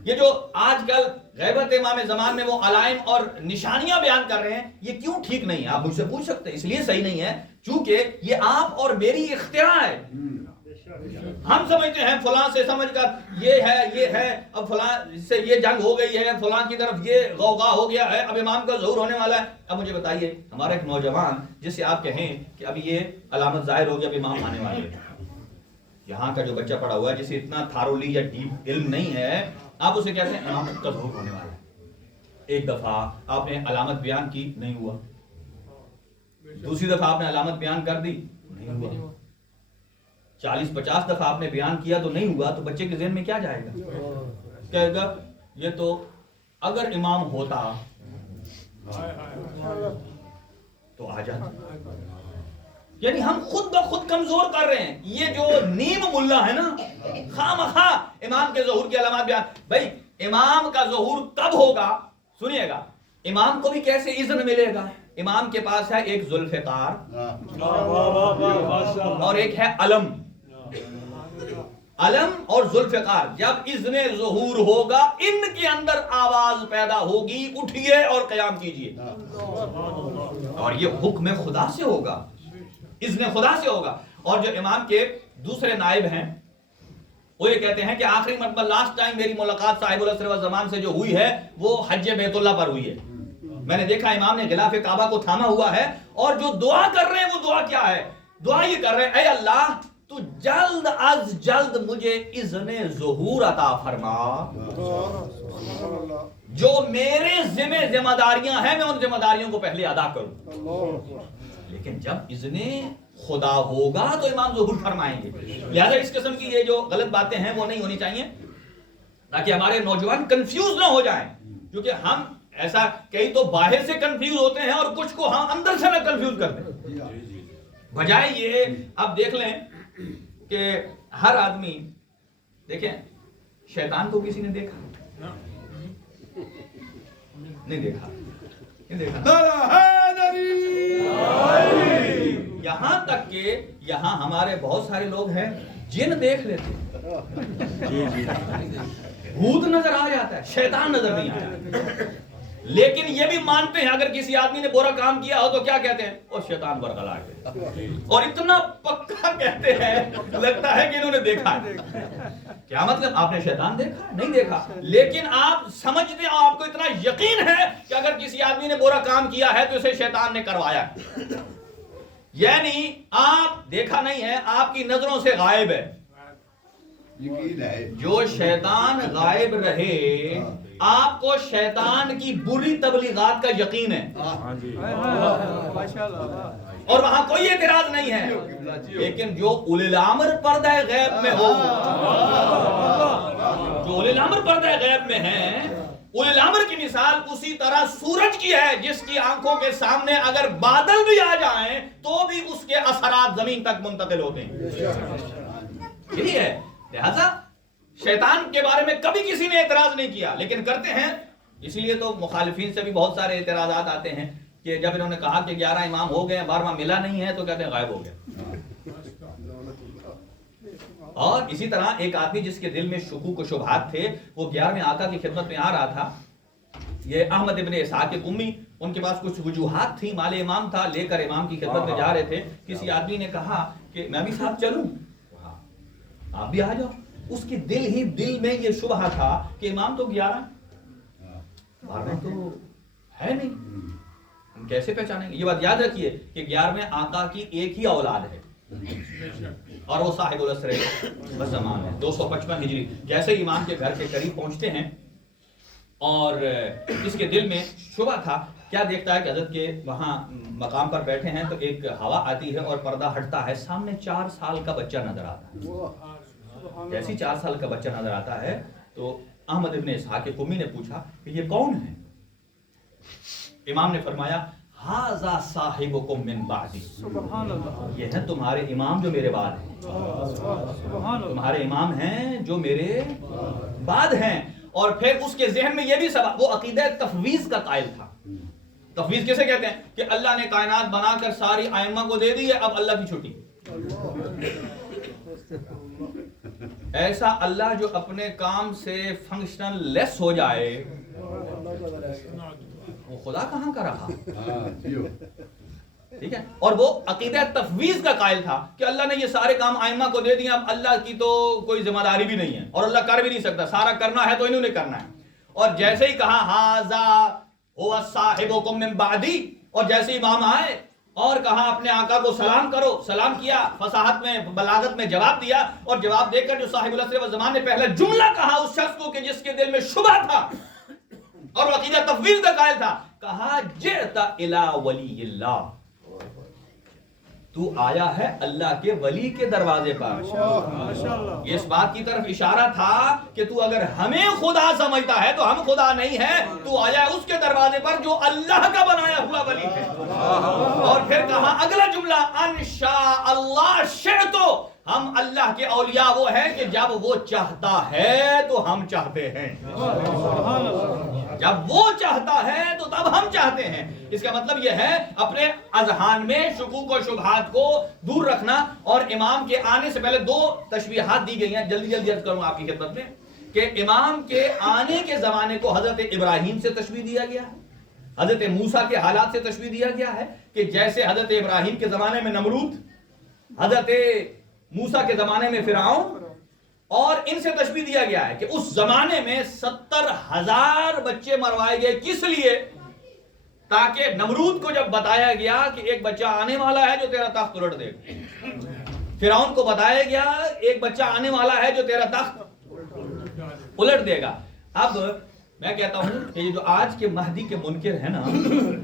یہ جو آج کل غیبت امام زمان میں وہ علائم اور نشانیاں بیان کر رہے ہیں یہ کیوں ٹھیک نہیں ہے؟ آپ مجھ سے پوچھ سکتے ہیں. اس لیے صحیح نہیں ہے چونکہ یہ آپ اور میری اختراع ہے. ہم سمجھتے ہیں فلاں سے سمجھ کر یہ ہے اب فلاں سے یہ جنگ ہو گئی ہے, فلاں کی طرف یہ غوغا ہو گیا ہے, اب امام کا ظہور ہونے والا ہے. اب مجھے بتائیے ہمارا ایک نوجوان جس سے آپ کہیں کہ اب یہ علامت ظاہر ہو گیا اب امام آنے والے ہیں, یہاں کا جو بچہ پڑا ہوا ہے جسے اتنا تھارولی یا ڈیپ علم نہیں ہے, آپ اسے کہتے ہیں امام کا ظہور ہونے والا ہے. ایک دفعہ آپ نے علامت بیان کی نہیں ہوا, دوسری دفعہ آپ نے علامت بیان کر دی نہیں ہوا, 40-50 دفعہ آپ نے بیان کیا تو نہیں ہوا, تو بچے کے ذہن میں کیا جائے گا؟ کہے گا یہ تو اگر امام ہوتا تو آ جاتا. یعنی ہم خود بخود کمزور کر رہے ہیں. یہ جو نیم ملا ہے نا خواہ مخواہ امام کے ظہور کی علامات بیان. بھائی امام کا ظہور کب ہوگا؟ سنیے گا, امام کو بھی کیسے اذن ملے گا؟ امام کے پاس ہے ایک ذوالفقار اور ایک ہے علم. علم اور ذوالفقار جب اذن ظہور ہوگا ان کے اندر آواز پیدا ہوگی اٹھیے اور قیام کیجئے, اور یہ حکم خدا سے ہوگا, اذن خدا سے ہوگا. اور جو امام کے دوسرے نائب ہیں وہ یہ کہتے ہیں کہ آخری مرتبہ لاسٹ ٹائم میری ملاقات صاحب العصر والزمان سے جو ہوئی ہے وہ حج بیت اللہ پر ہوئی ہے. میں نے دیکھا امام نے غلاف کعبہ کو تھاما ہوا ہے اور جو دعا کر رہے ہیں وہ دعا کیا ہے؟ دعا یہ کر رہے ہیں اے اللہ تو جلد از جلد مجھے اذن ظہور عطا فرما, جو میرے ذمہ داریاں ہیں میں ان ذمہ داریوں کو پہلے ادا کروں. لیکن جب اذن خدا ہوگا تو امام ظہور فرمائیں گے. لہذا اس قسم کی یہ جو غلط باتیں ہیں وہ نہیں ہونی چاہیے تاکہ ہمارے نوجوان کنفیوز نہ ہو جائیں, کیونکہ ہم ایسا کئی تو باہر سے کنفیوز ہوتے ہیں اور کچھ کو ہم اندر سے نہ کنفیوز کرتے ہیں. بجائے یہ اب دیکھ لیں کہ ہر آدمی دیکھیں شیطان کو کسی نے دیکھا نہیں دیکھا یہاں تک کہ یہاں ہمارے بہت سارے لوگ ہیں جن دیکھ لیتے, بھوت نظر آ جاتا ہے, شیطان نظر نہیں آتا, لیکن یہ بھی مانتے ہیں اگر کسی آدمی نے برا کام کیا ہو تو کیا کہتے ہیں وہ شیطان برگلا ہے, اور اتنا پکا کہتے ہیں لگتا ہے کہ انہوں نے دیکھا ہے. کیا مطلب آپ نے شیطان دیکھا؟ نہیں دیکھا, لیکن آپ سمجھتے ہیں, آپ کو اتنا یقین ہے کہ اگر کسی آدمی نے برا کام کیا ہے تو اسے شیطان نے کروایا. یعنی آپ دیکھا نہیں ہے, آپ کی نظروں سے غائب ہے. جو شیطان غائب رہے آپ کو شیطان کی بری تبلیغات کا یقین ہے اور وہاں کوئی اعتراض نہیں ہے, لیکن جو اولی الامر پردہ غیب میں ہو, جو اولی الامر پردہ غیب میں ہیں, اولی الامر کی مثال اسی طرح سورج کی ہے جس کی آنکھوں کے سامنے اگر بادل بھی آ جائیں تو بھی اس کے اثرات زمین تک منتقل ہوتے ہیں. یہی ہے. لہذا شیطان کے بارے میں کبھی کسی نے اعتراض نہیں کیا، لیکن کرتے ہیں. اس لیے تو مخالفین سے بھی بہت سارے اعتراضات آتے ہیں کہ جب انہوں نے کہا کہ 11 امام ہو گئے، 12واں ملا نہیں ہے، تو کہتے ہیں غائب ہو گیا. اور اسی طرح ایک آدمی جس کے دل میں شکوک و شبہات تھے، وہ 11ویں آقا کی خدمت میں آ رہا تھا. یہ احمد ابن اسحاق قمی، ان کے پاس کچھ وجوہات تھی، مال امام تھا، لے کر امام کی خدمت میں جا رہے تھے. کسی آدمی نے کہا کہ میں بھی ساتھ چلوں، آپ بھی آ جاؤ. اس کے دل میں یہ شبہ تھا کہ امام تو 11 تو ہے نہیں، ہم کیسے پہچانیں گے. یہ بات یاد رکھیے کہ 11ویں آقا کی ایک ہی اولاد ہے اور وہ صاحب العصر والزمان ہے. 255 ہجری. جیسے امام کے گھر کے قریب پہنچتے ہیں اور اس کے دل میں شبہ تھا، کیا دیکھتا ہے کہ حضرت کے وہاں مقام پر بیٹھے ہیں تو ایک ہوا آتی ہے اور پردہ ہٹتا ہے، سامنے 4 سال کا بچہ نظر آتا ہے. جیسی 4 سال کا بچہ نظر آتا ہے تو احمد ابن اسحاق قمی نے پوچھا کہ یہ کون ہے؟ امام نے فرمایا ھذا صاحبکم من بعدی، یہ ہے تمہارے امام جو میرے بعد ہیں. تمہارے امام ہیں جو میرے بعد ہیں. اور پھر اس کے ذہن میں یہ بھی سبب، وہ عقیدہ تفویض کا قائل تھا. تفویض کسے کہتے ہیں؟ کہ اللہ نے کائنات بنا کر ساری ائمہ کو دے دی ہے، اب اللہ کی چھٹی. ایسا اللہ جو اپنے کام سے فنکشنل لیس ہو جائے، وہ خدا کہاں کا رہا. ٹھیک ہے. اور وہ عقیدہ تفویض کا قائل تھا کہ اللہ نے یہ سارے کام ائمہ کو دے دیے، اب اللہ کی تو کوئی ذمہ داری بھی نہیں ہے اور اللہ کر بھی نہیں سکتا، سارا کرنا ہے تو انہوں نے کرنا ہے. اور جیسے ہی کہا ھذا ھو صاحبکم من بعدی، اور جیسے امام آئے اور کہا اپنے آقا کو سلام کرو، سلام کیا، فصاحت میں بلاغت میں جواب دیا، اور جواب دے کر جو صاحب العصر والزمان نے پہلا جملہ کہا اس شخص کو کہ جس کے دل میں شبہ تھا اور وہ عقیدہ تفویض کا قائل تھا، کہا جئت الی ولی اللہ، تو آیا ہے اللہ کے ولی کے دروازے پر. یہ اس بات کی طرف اشارہ تھا کہ تو اگر ہمیں خدا سمجھتا ہے تو ہم خدا نہیں ہے، تو آیا ہے اس کے دروازے پر جو اللہ کا بنایا ہوا ولی ہے. اور پھر کہا اگلا جملہ انشاء اللہ شئتو، ہم اللہ کے اولیاء وہ ہیں کہ جب وہ چاہتا ہے تو ہم چاہتے ہیں، جب وہ چاہتا ہے تو تب ہم چاہتے ہیں. اس کا مطلب یہ ہے اپنے اذہان میں شکوک و شبہات کو دور رکھنا. اور امام کے آنے سے پہلے 2 تشبیہات دی گئی ہیں، جلدی عرض کروں آپ کی خدمت میں، کہ امام کے آنے کے زمانے کو حضرت ابراہیم سے تشبیہ دیا گیا ہے، حضرت موسیٰ کے حالات سے تشبیہ دیا گیا ہے کہ جیسے حضرت ابراہیم کے زمانے میں نمرود، حضرت موسیٰ کے زمانے میں فرعون، اور ان سے تشبیہ دیا گیا ہے کہ اس زمانے میں 70,000 بچے مروائے گئے. کس لیے؟ تاکہ نمرود کو جب بتایا گیا کہ ایک بچہ آنے والا ہے جو تیرا تخت الٹ دے گا، فرعون کو بتایا گیا ایک بچہ آنے والا ہے جو تیرا تخت الٹ دے گا. اب میں کہتا ہوں کہ یہ جو آج کے مہدی کے منکر ہیں نا،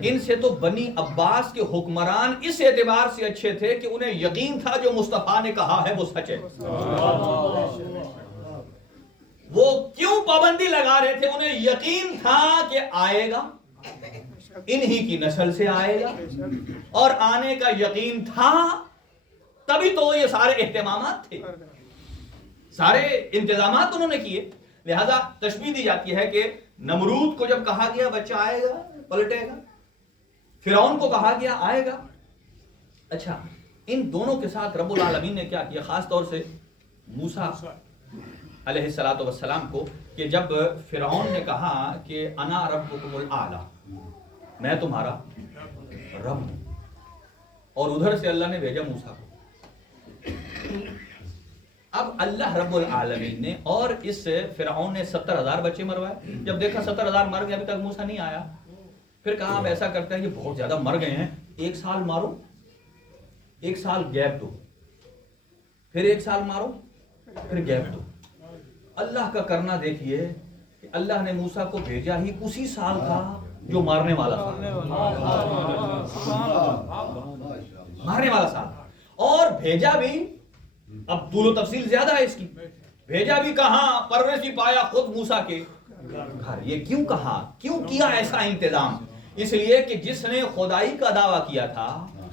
ان سے تو بنی عباس کے حکمران اس اعتبار سے اچھے تھے کہ انہیں یقین تھا جو مصطفیٰ نے کہا ہے وہ سچ ہے. وہ کیوں پابندی لگا رہے تھے؟ انہیں یقین تھا کہ آئے گا، انہی کی نسل سے آئے گا، اور آنے کا یقین تھا، تبھی تو یہ سارے اہتمامات تھے، سارے انتظامات انہوں نے کیے. لہذا تشبیہ دی جاتی ہے کہ نمرود کو جب کہا گیا بچہ آئے گا پلٹے گا، فرعون کو کہا گیا آئے گا. اچھا، ان دونوں کے ساتھ رب العالمین نے کیا کیا؟ خاص طور سے موسیٰ علیہ السلام کو، کہ جب فرعون نے کہا کہ انا ربکم الاعلی، میں تمہارا رب ہوں، اور ادھر سے اللہ نے بھیجا موسیٰ کو. اب اللہ رب العالمین نے اور اس فرعون نے 70,000 بچے مروائے. جب دیکھا 70,000 مر گئے، ابھی تک موسیٰ نہیں آیا، پھر کہا اب ایسا کرتے ہیں کہ بہت زیادہ مر گئے ہیں، 1 سال مارو، 1 سال گیپ دو، پھر 1 سال مارو، پھر گیپ دو. اللہ کا کرنا دیکھیے کہ اللہ نے موسیٰ کو بھیجا ہی اسی سال تھا جو مارنے والا سال، اور بھیجا بھی، اب طول و تفصیل زیادہ ہے اس کی، بھیجا بھی کہاں؟ پرورش بھی پایا خود موسیٰ کے گھر. یہ کیوں کہا؟ کیوں کیا ایسا انتظام؟ اس لیے کہ جس نے خدائی کا دعویٰ کیا تھا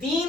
3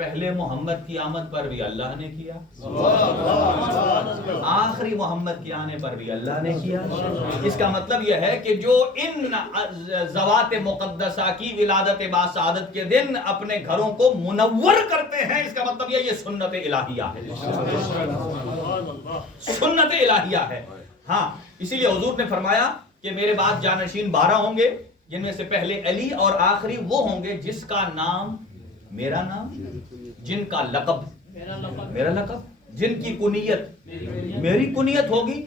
پہلے محمد کی آمد پر بھی اللہ نے کیا، آخری محمد کے آنے پر بھی اللہ نے کیا۔ اس کا مطلب یہ ہے کہ جو ان ذوات مقدسہ کی ولادت باسعادت کے دن اپنے گھروں کو منور کرتے ہیں، اس کا مطلب یہ سنت الہیہ ہے، سنت الہیہ ہے۔ ہاں، اسی لیے حضور نے فرمایا کہ میرے بعد جانشین 12 ہوں گے، جن میں سے پہلے علی اور آخری وہ ہوں گے جس کا نام میرا نام، جن کا لقب میرا لقب، جن کی کنیت میری کنیت ہوگی۔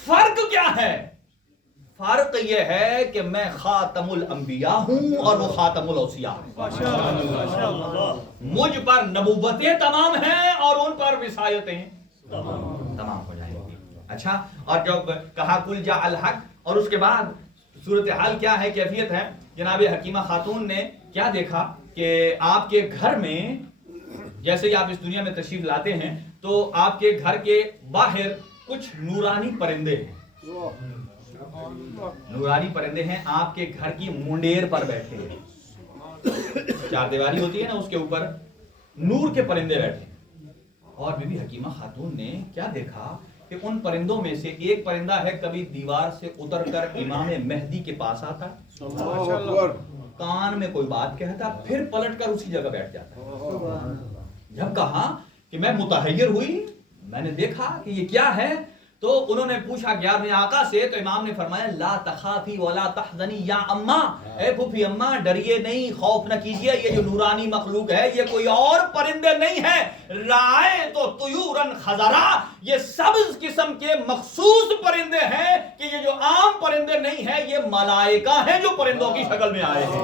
فرق کیا ہے؟ فرق یہ ہے کہ میں خاتم الانبیاء ہوں اور وہ خاتم الاوصیاء ہیں۔ مجھ پر نبوتیں تمام ہیں اور ان پر وصایتیں تمام ہو جائیں گی۔ اچھا، اور جب کہا کل جاء الحق، اور اس کے بعد صورتحال کیا ہے، کیفیت ہے، جناب حکیمہ خاتون نے کیا دیکھا کہ آپ کے گھر میں جیسے ہی آپ اس دنیا میں تشریف لاتے ہیں تو آپ کے گھر کے باہر کچھ نورانی پرندے ہیں، نورانی پرندے ہیں، آپ کے گھر کی منڈیر پر بیٹھے ہیں، چار دیواری ہوتی ہے نا، اس کے اوپر نور کے پرندے بیٹھے ہیں۔ اور بی بی حکیمہ خاتون نے کیا دیکھا کہ ان پرندوں میں سے ایک پرندہ ہے، کبھی دیوار سے اتر کر امام مہدی کے پاس آتا، کان میں کوئی بات کہتا، پھر پلٹ کر اسی جگہ بیٹھ جاتا۔ جب کہا کہ میں متحیر ہوئی، میں نے دیکھا کہ یہ کیا ہے، تو انہوں نے پوچھا 11ویں آقا سے، تو امام نے فرمایا لا تخافی ولا تحزنی یا اماں، اے پھوپھی اماں ڈریے نہیں، خوف نہ کیجئے، یہ جو نورانی مخلوق ہے یہ کوئی اور پرندے نہیں ہے، رائے تو طیورن خضرا، یہ سبز قسم کے مخصوص پرندے ہیں کہ یہ جو عام پرندے نہیں ہیں، یہ ملائکہ ہیں جو پرندوں کی شکل میں آئے ہیں۔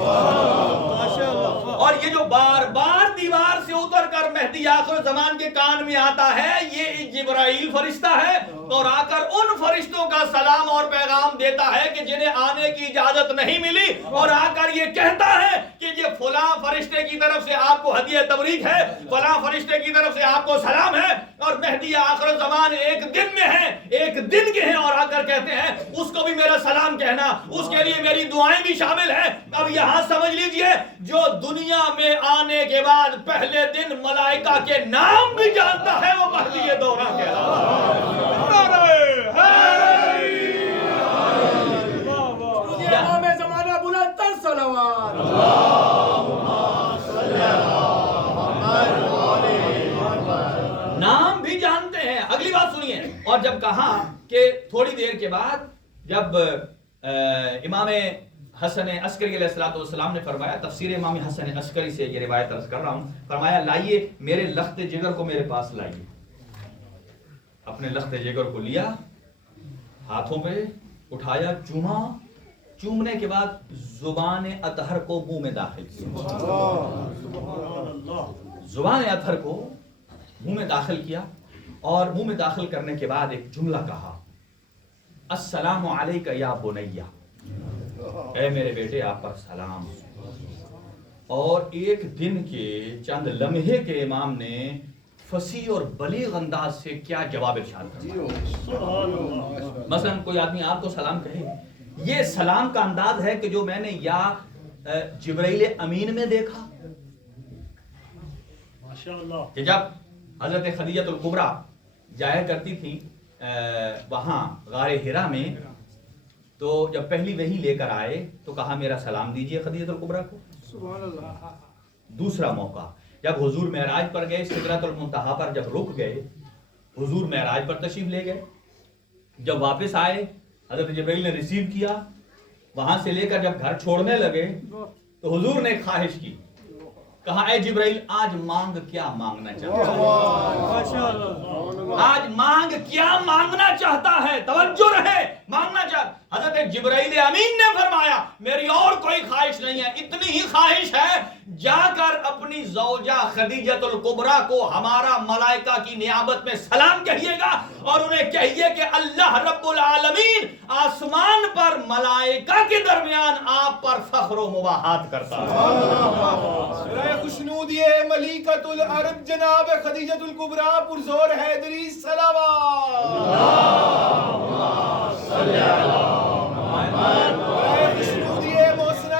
اور یہ جو بار بار دیوار سے اتر کر مہدی آخر زمان کے کان میں آتا ہے، یہ جبرائیل فرشتہ ہے، اور آ کر ان فرشتوں کا سلام اور پیغام دیتا ہے کہ جنہیں آنے کی اجازت نہیں ملی، اور آ کر یہ کہتا ہے کہ یہ فلاں فرشتے کی طرف سے آپ کو ہدیہ تبریک ہے، فلاں فرشتے کی طرف سے آپ کو سلام ہے، اور مہدی آخر زمان ایک دن میں ہے، ایک دن کے ہیں، اور آ کر کہتے ہیں اس کو بھی میرا سلام کہنا، اس کے لیے میری دعائیں بھی شامل ہیں۔ اب یہاں سمجھ لیجئے، جو دنیا میں آنے کے بعد پہلے دن ملائکہ کے نام بھی جانتا ہے، وہ مہدی دوران کہلاتا ہے۔ امام زمانہ بلند تر صلوات، نام بھی جانتے ہیں۔ اگلی بات سنیے، اور جب کہا کہ تھوڑی دیر کے بعد جب امام حسن عسکری علیہ السلام نے فرمایا، تفسیر امام حسن عسکری سے یہ روایت عرض کر رہا ہوں، فرمایا لائیے میرے لخت جگر کو میرے پاس لائیے۔ اپنے لخت جگر کو لیا، ہاتھوں پہ اٹھایا، چوما، چومنے کے بعد زبان اطہر کو منہ میں داخل کیا، زبان اطہر کو منہ میں داخل کیا، اور منہ میں داخل کرنے کے بعد ایک جملہ کہا، السلام علیک یا بنیہ، اے میرے بیٹے آپ پر سلام۔ اور ایک دن کے چند لمحے کے امام نے فصیح اور بلیغ انداز سے کیا جواب ارشاد فرمایا۔ مثلا کوئی آدمی آپ کو سلام کہے، یہ سلام کا انداز ہے کہ جو میں نے یا جبرائیل امین میں دیکھا کہ جب حضرت خدیجہ الکبریٰ جایا کرتی تھی وہاں غار حرا میں، تو جب پہلی وحی لے کر آئے تو کہا میرا سلام دیجئے خدیجہ الکبریٰ کو۔ دوسرا موقع جب حضور معراج پر گئے، سدرۃ المنتہا پر جب رک گئے، حضور معراج پر تشریف لے گئے، جب واپس آئے حضرت جبرائیل نے ریسیو کیا، وہاں سے لے کر جب گھر چھوڑنے لگے تو حضور نے ایک خواہش کی، کہا اے جبرائیل آج مانگ کیا مانگنا چاہتا ہے، آج مانگ کیا مانگنا چاہتا ہے، توجہ رہے، مانگنا چاہتا۔ حضرت جبرائیل امین نے فرمایا میری اور کوئی خواہش نہیں ہے، اتنی ہی خواہش ہے جا کر اپنی زوجہ خدیجہ الکبریٰ کو ہمارا ملائکہ کی نیابت میں سلام کہیے گا، اور انہیں کہیے کہ اللہ رب العالمین آسمان پر ملائکہ کے درمیان آپ پر فخر و مباحات کرتا ہے۔ خوشنودی ملیکۃ العرب جناب خدیجہ الکبریٰ پرزور حیدری صلوات، خوشنودی محسنہ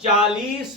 40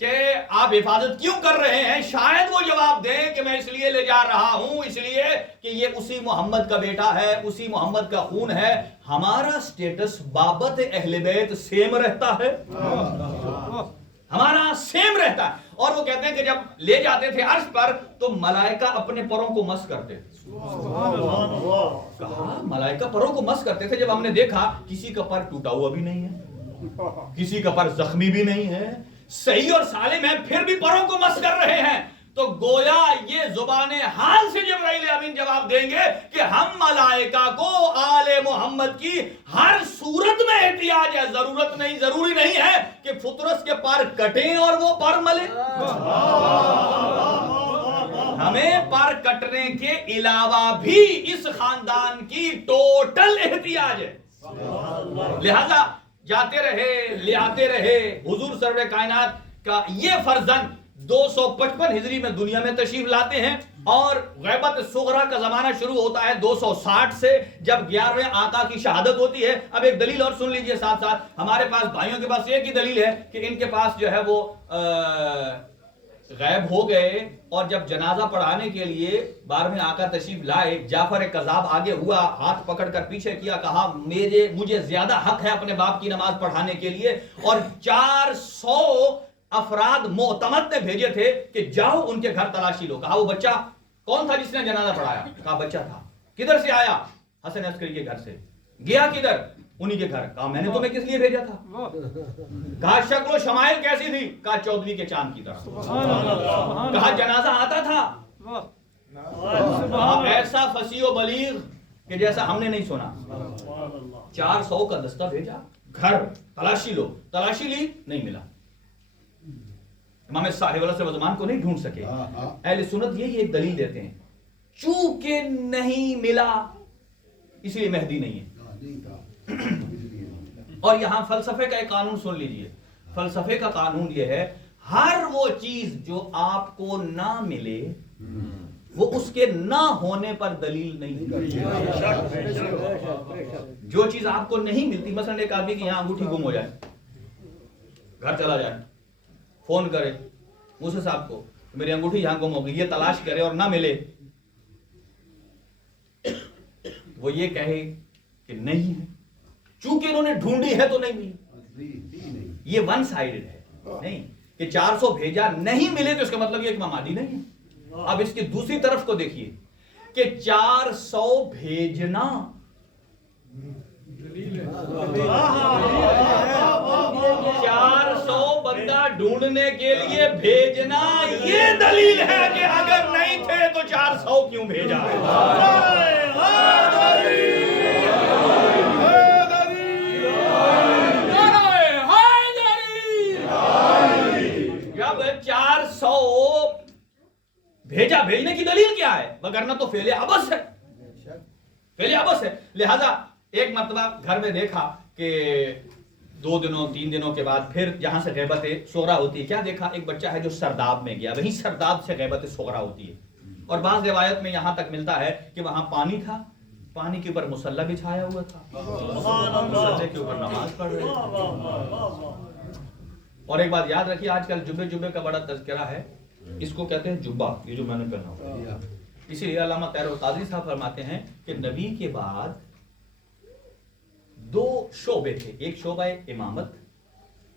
کہ آپ حفاظت کیوں کر رہے ہیں؟ شاید وہ جواب دیں کہ میں اس لیے لے جا رہا ہوں اس لیے کہ یہ اسی محمد کا بیٹا ہے، اسی محمد کا خون ہے. ہمارا سٹیٹس بابت اہل بیت سیم رہتا ہے، ہمارا سیم رہتا ہے. اور وہ کہتے ہیں کہ جب لے جاتے تھے عرش پر تو ملائکہ اپنے پروں کو مس کرتے تھے. کہا ملائکہ پروں کو مس کرتے تھے. جب ہم نے دیکھا کسی کا پر ٹوٹا ہوا بھی نہیں ہے، کسی کا پر زخمی بھی نہیں ہے، صحیح اور سالم ہے، پھر بھی پروں کو مس کر رہے ہیں. تو گویا یہ زبان حال سے جبرائیل امین جواب دیں گے کہ ہم ملائکہ کو آل محمد کی ہر صورت میں احتیاج ہے. ضروری نہیں ہے کہ فطرس کے پر کٹیں اور وہ پر ملے. ہمیں پر کٹنے کے علاوہ بھی اس خاندان کی ٹوٹل احتیاج ہے. لہذا جاتے رہے لے آتے رہے. حضور سرور کائنات کا یہ فرزند 255 ہجری میں دنیا میں تشریف لاتے ہیں اور غیبت صغرا کا زمانہ شروع ہوتا ہے 260 سے، جب 11ویں آقا کی شہادت ہوتی ہے. اب ایک دلیل اور سن لیجئے ساتھ ساتھ. ہمارے پاس بھائیوں کے پاس ایک ہی دلیل ہے کہ ان کے پاس جو ہے وہ غائب ہو گئے، اور جب جنازہ پڑھانے کے لیے 12ویں آقا تشریف لائے، جعفر کذاب آگے ہوا، ہاتھ پکڑ کر پیچھے کیا، کہا مجھے زیادہ حق ہے اپنے باپ کی نماز پڑھانے کے لیے. اور 400 افراد معتمد نے بھیجے تھے کہ جاؤ ان کے گھر تلاشی لو. کہا وہ بچہ کون تھا جس نے جنازہ پڑھایا؟ کہا بچہ تھا. کدھر سے آیا؟ حسن عسکری کے گھر سے. گیا کدھر؟ انہی کے گھر. کہا میں نے تمہیں کس لیے بھیجا تھا؟ کہا شکل و شمائل کیسی تھی؟ کہا چودھری کے چاند کی طرح. کہا جنازہ آتا تھا؟ ایسا فصیح و بلیغ کہ جیسا ہم نے نہیں سنا. 400 کا دستہ بھیجا، گھر تلاشی لو. تلاشی لی، نہیں ملا. امام صاحب الزمان کو نہیں ڈھونڈ سکے. اہل سنت یہی ایک دلیل دیتے ہیں، چونکہ نہیں ملا اس لیے مہدی نہیں ہے. اور یہاں فلسفے کا ایک قانون سن لیجئے. فلسفے کا قانون یہ ہے، ہر وہ چیز جو آپ کو نہ ملے وہ اس کے نہ ہونے پر دلیل نہیں. جو چیز آپ کو نہیں ملتی، مثلا ایک آدمی کی یہاں انگوٹھی گم ہو جائے، گھر چلا جائے، فون کرے موسیٰ صاحب کو میری انگوٹھی یہاں گم ہو گئی، یہ تلاش کرے اور نہ ملے، وہ یہ کہے کہ نہیں ہے، چونکہ انہوں نے ڈھونڈی ہے تو نہیں ملی. یہ ون سائیڈڈ ہے نہیں کہ 400 بھیجا نہیں ملے تو اس کا مطلب یہ کہ مہدی نہیں ہے. اب اس کی دوسری طرف کو دیکھیے کہ 400 بھیجنا 400 بندہ ڈھونڈنے کے لیے بھیجنا یہ دلیل ہے کہ اگر نہیں تھے تو 400 کیوں بھیجا. جب 400 بھیجا، بھیجنے کی دلیل کیا ہے؟ وگرنہ تو فعل عبث ہے، فعل عبث ہے. لہذا ایک مرتبہ گھر میں دیکھا کہ 2 دنوں 3 دنوں کے بعد پھر جہاں سے غیبت صغرا ہوتی ہے، کیا دیکھا؟ ایک بچہ ہے جو سرداب میں گیا، وہیں سرداب سے غیبت صغرا ہوتی ہے. اور بعض روایت میں یہاں تک ملتا ہے کہ وہاں پانی تھا، پانی کے اوپر مصلی بچھایا ہوا تھا، مصلی کے اوپر نماز پڑھ رہے تھے. اور ایک بات یاد رکھیے، آج کل جبے کا بڑا تذکرہ ہے، اس کو کہتے ہیں جبہ، یہ جو میں نے پہنا ہوا. اسی لیے علامہ طاہر القادری صاحب فرماتے ہیں کہ نبی کے بعد 2 شعبے تھے، ایک شعبہ امامت،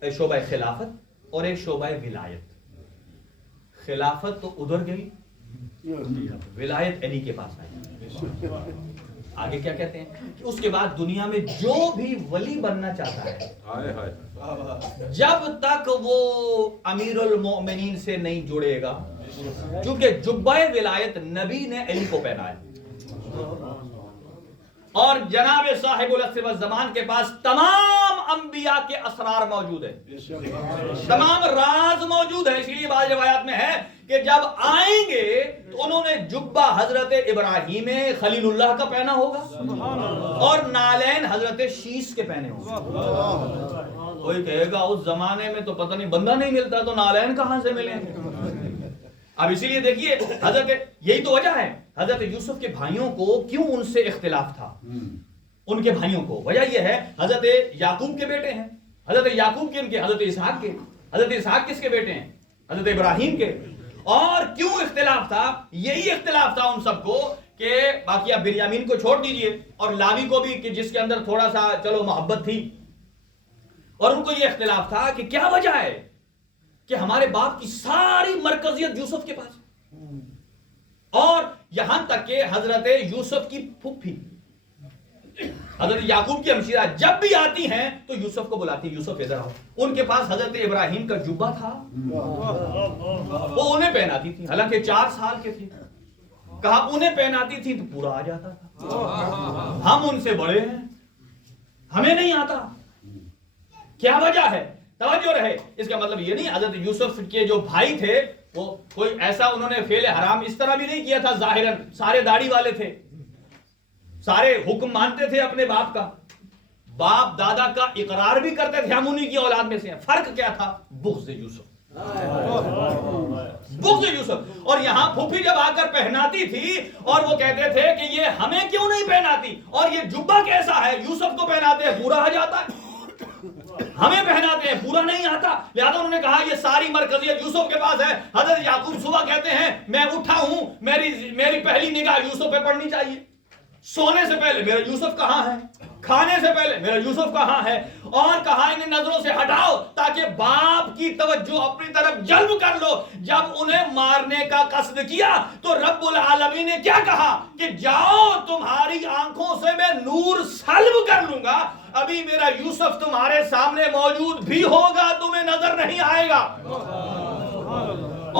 ایک شعبہ خلافت اور ایک شعبہ ولایت. خلافت تو ادھر گئی، ولایت علی کے پاس آئی. آگے کیا کہتے ہیں کہ اس کے بعد دنیا میں جو بھی ولی بننا چاہتا ہے، جب تک وہ امیر المؤمنین سے نہیں جڑے گا، کیونکہ جبہ ولایت نبی نے علی کو پہنایا، اور جناب صاحب العصر والزمان کے پاس تمام انبیاء کے اسرار موجود ہیں، تمام راز موجود ہیں. اسی لیے بعض روایات میں ہے کہ جب آئیں گے تو انہوں نے جبہ حضرت ابراہیم خلیل اللہ کا پہنا ہوگا اور نالین حضرت شیش کے پہنے ہوگا. کوئی کہے گا اس زمانے میں تو پتہ نہیں بندہ نہیں ملتا تو نالین کہاں سے ملیں گے. اب اسی لیے دیکھیے حضرت، یہی تو وجہ ہے حضرت یوسف کے بھائیوں کو کیوں ان سے اختلاف تھا. ان کے بھائیوں کو وجہ یہ ہے، حضرت یعقوب کے بیٹے ہیں، حضرت یعقوب کے ان کے حضرت اسحاق کے، حضرت اسحاق کس کے بیٹے ہیں؟ حضرت ابراہیم کے. اور کیوں اختلاف تھا؟ یہی اختلاف تھا ان سب کو کہ باقی آپ بنیامین کو چھوڑ دیجئے اور لاوی کو بھی کہ جس کے اندر تھوڑا سا چلو محبت تھی، اور ان کو یہ اختلاف تھا کہ کیا وجہ ہے کہ ہمارے باپ کی ساری مرکزیت یوسف کے پاس، اور یہاں تک کہ حضرت یوسف کی پھپھی حضرت یعقوب کی ہمشیرہ جب بھی آتی ہیں تو یوسف کو بلاتی ہیں، یوسف ادھر آؤ. ان کے پاس حضرت ابراہیم کا جبہ تھا، وہ انہیں پہناتی تھی، حالانکہ 4 سال کے تھے. کہا انہیں پہناتی تھی تو پورا آ جاتا تھا. ہم ان سے بڑے ہیں، ہمیں نہیں آتا. کیا وجہ ہے؟ توجہ رہے. اس کا مطلب یہ نہیں حضرت یوسف کے جو بھائی تھے وہ کوئی ایسا انہوں نے فعل حرام اس طرح بھی نہیں کیا تھا. ظاہراً سارے داڑھی والے تھے، سارے حکم مانتے تھے اپنے باپ کا، باپ دادا کا اقرار بھی کرتے تھے ہم انہی کی اولاد میں سے ہیں. فرق کیا تھا؟ بغض یوسف، بغض یوسف. اور یہاں پھوپھی جب آ کر پہناتی تھی اور وہ کہتے تھے کہ یہ ہمیں کیوں نہیں پہناتی، اور یہ جبہ کیسا ہے، یوسف کو پہناتے ہیں پورا آ جاتا ہے، ہمیں پہناتے ہیں پورا نہیں آتا. لہذا انہوں نے کہا یہ ساری مرکزیت یوسف کے پاس ہے. حضرت یعقوب صبح کہتے ہیں میں اٹھا ہوں، میری پہلی نگاہ یوسف پہ پڑنی چاہیے. سونے سے پہلے میرا یوسف کہاں ہے، کھانے سے پہلے میرا یوسف کہاں ہے. اور کہا انہیں نظروں سے ہٹاؤ تاکہ باپ کی توجہ اپنی طرف جلب کر لو. جب انہیں مارنے کا قصد کیا تو رب العالمین نے کیا کہا کہ جاؤ تمہاری آنکھوں سے میں نور سلب کر لوں گا. ابھی میرا یوسف تمہارے سامنے موجود بھی ہوگا، تمہیں نظر نہیں آئے گا.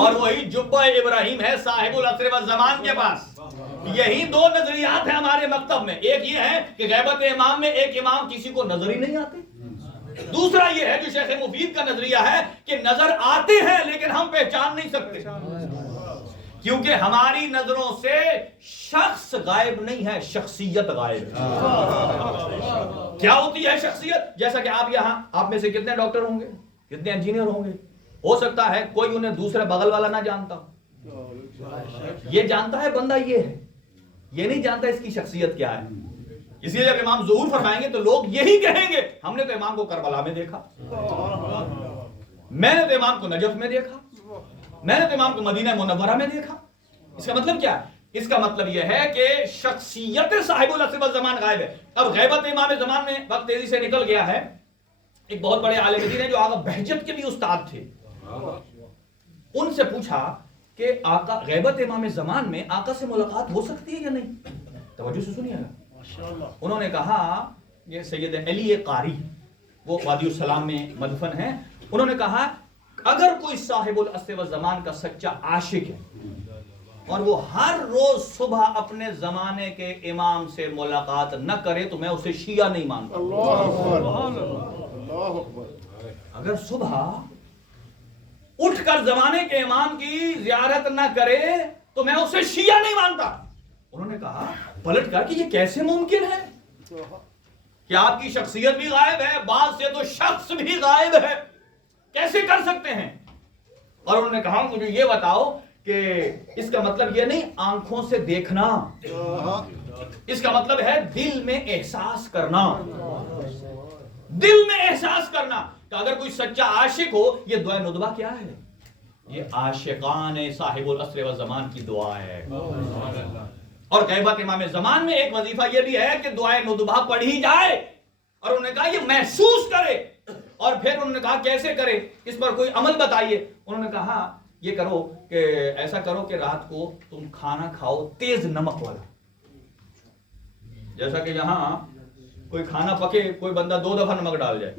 اور وہی جبہ ابراہیم ہے صاحب العصر والزمان کے پاس. یہی 2 نظریات ہیں ہمارے مکتب میں. ایک یہ ہے کہ غیبت امام میں ایک امام کسی کو نظر ہی نہیں آتے. دوسرا یہ ہے جو شیخ مفید کا نظریہ ہے کہ نظر آتے ہیں لیکن ہم پہچان نہیں سکتے، کیونکہ ہماری نظروں سے شخص غائب نہیں ہے، شخصیت غائب ہے. کیا ہوتی ہے شخصیت؟ جیسا کہ آپ یہاں، آپ میں سے کتنے ڈاکٹر ہوں گے، کتنے انجینئر ہوں گے، ہو سکتا ہے کوئی انہیں دوسرے بغل والا نہ جانتا، یہ جانتا ہے بندہ یہ ہے، یہ نہیں جانتا اس کی شخصیت کیا ہے. اس لیے جب امام ظہور فرمائیں گے تو لوگ یہی کہیں گے ہم نے تو امام کو کربلا میں دیکھا، میں نے تو امام کو نجف میں دیکھا، میں نے تو امام کو مدینہ منورہ میں دیکھا. اس کا مطلب کیا ہے؟ اس کا مطلب یہ ہے کہ شخصیت صاحب العصر والزمان غائب ہے. اب غیبت امام زمان میں وقت تیزی سے نکل گیا ہے. ایک بہت بڑے عالم دین ہیں جو آقا بہجت کے بھی استاد تھے، ان سے پوچھا کہ آقا غیبت امام زمان میں آقا سے ملاقات ہو سکتی ہے یا نہیں؟ توجہ سے سنیے گا. انہوں نے کہا یہ سید علی قاری وہ وادی السلام میں مدفن ہیں، انہوں نے کہا اگر کوئی صاحب العصر والزمان کا سچا عاشق ہے اور وہ ہر روز صبح اپنے زمانے کے امام سے ملاقات نہ کرے تو میں اسے شیعہ نہیں مانتا. اگر صبح اٹھ کر زمانے کے امام کی زیارت نہ کرے تو میں اسے شیعہ نہیں مانتا. انہوں نے کہا پلٹ کر کہ یہ کیسے ممکن ہے کہ آپ کی شخصیت بھی غائب ہے، بعض سے تو شخص بھی غائب ہے، کیسے کر سکتے ہیں؟ اور انہوں نے کہا مجھے یہ بتاؤ کہ اس کا مطلب یہ نہیں آنکھوں سے دیکھنا، اس کا مطلب ہے دل میں احساس کرنا، دل میں احساس کرنا. کہ اگر کوئی سچا عاشق ہو، یہ دعائے ندبہ کیا ہے؟ یہ عاشقان صاحب العصر والزمان کی دعا ہے. اور غیبت امام زمان میں ایک وظیفہ یہ بھی ہے کہ دعائے ندبہ پڑھی جائے، اور انہوں نے کہا یہ محسوس کرے. اور پھر انہوں نے کہا کیسے کرے، اس پر کوئی عمل بتائیے. انہوں نے کہا یہ کرو کہ ایسا کرو کہ رات کو تم کھانا کھاؤ تیز نمک والا. جیسا کہ یہاں کوئی کھانا پکے کوئی بندہ 2 دفعہ نمک ڈال جائے،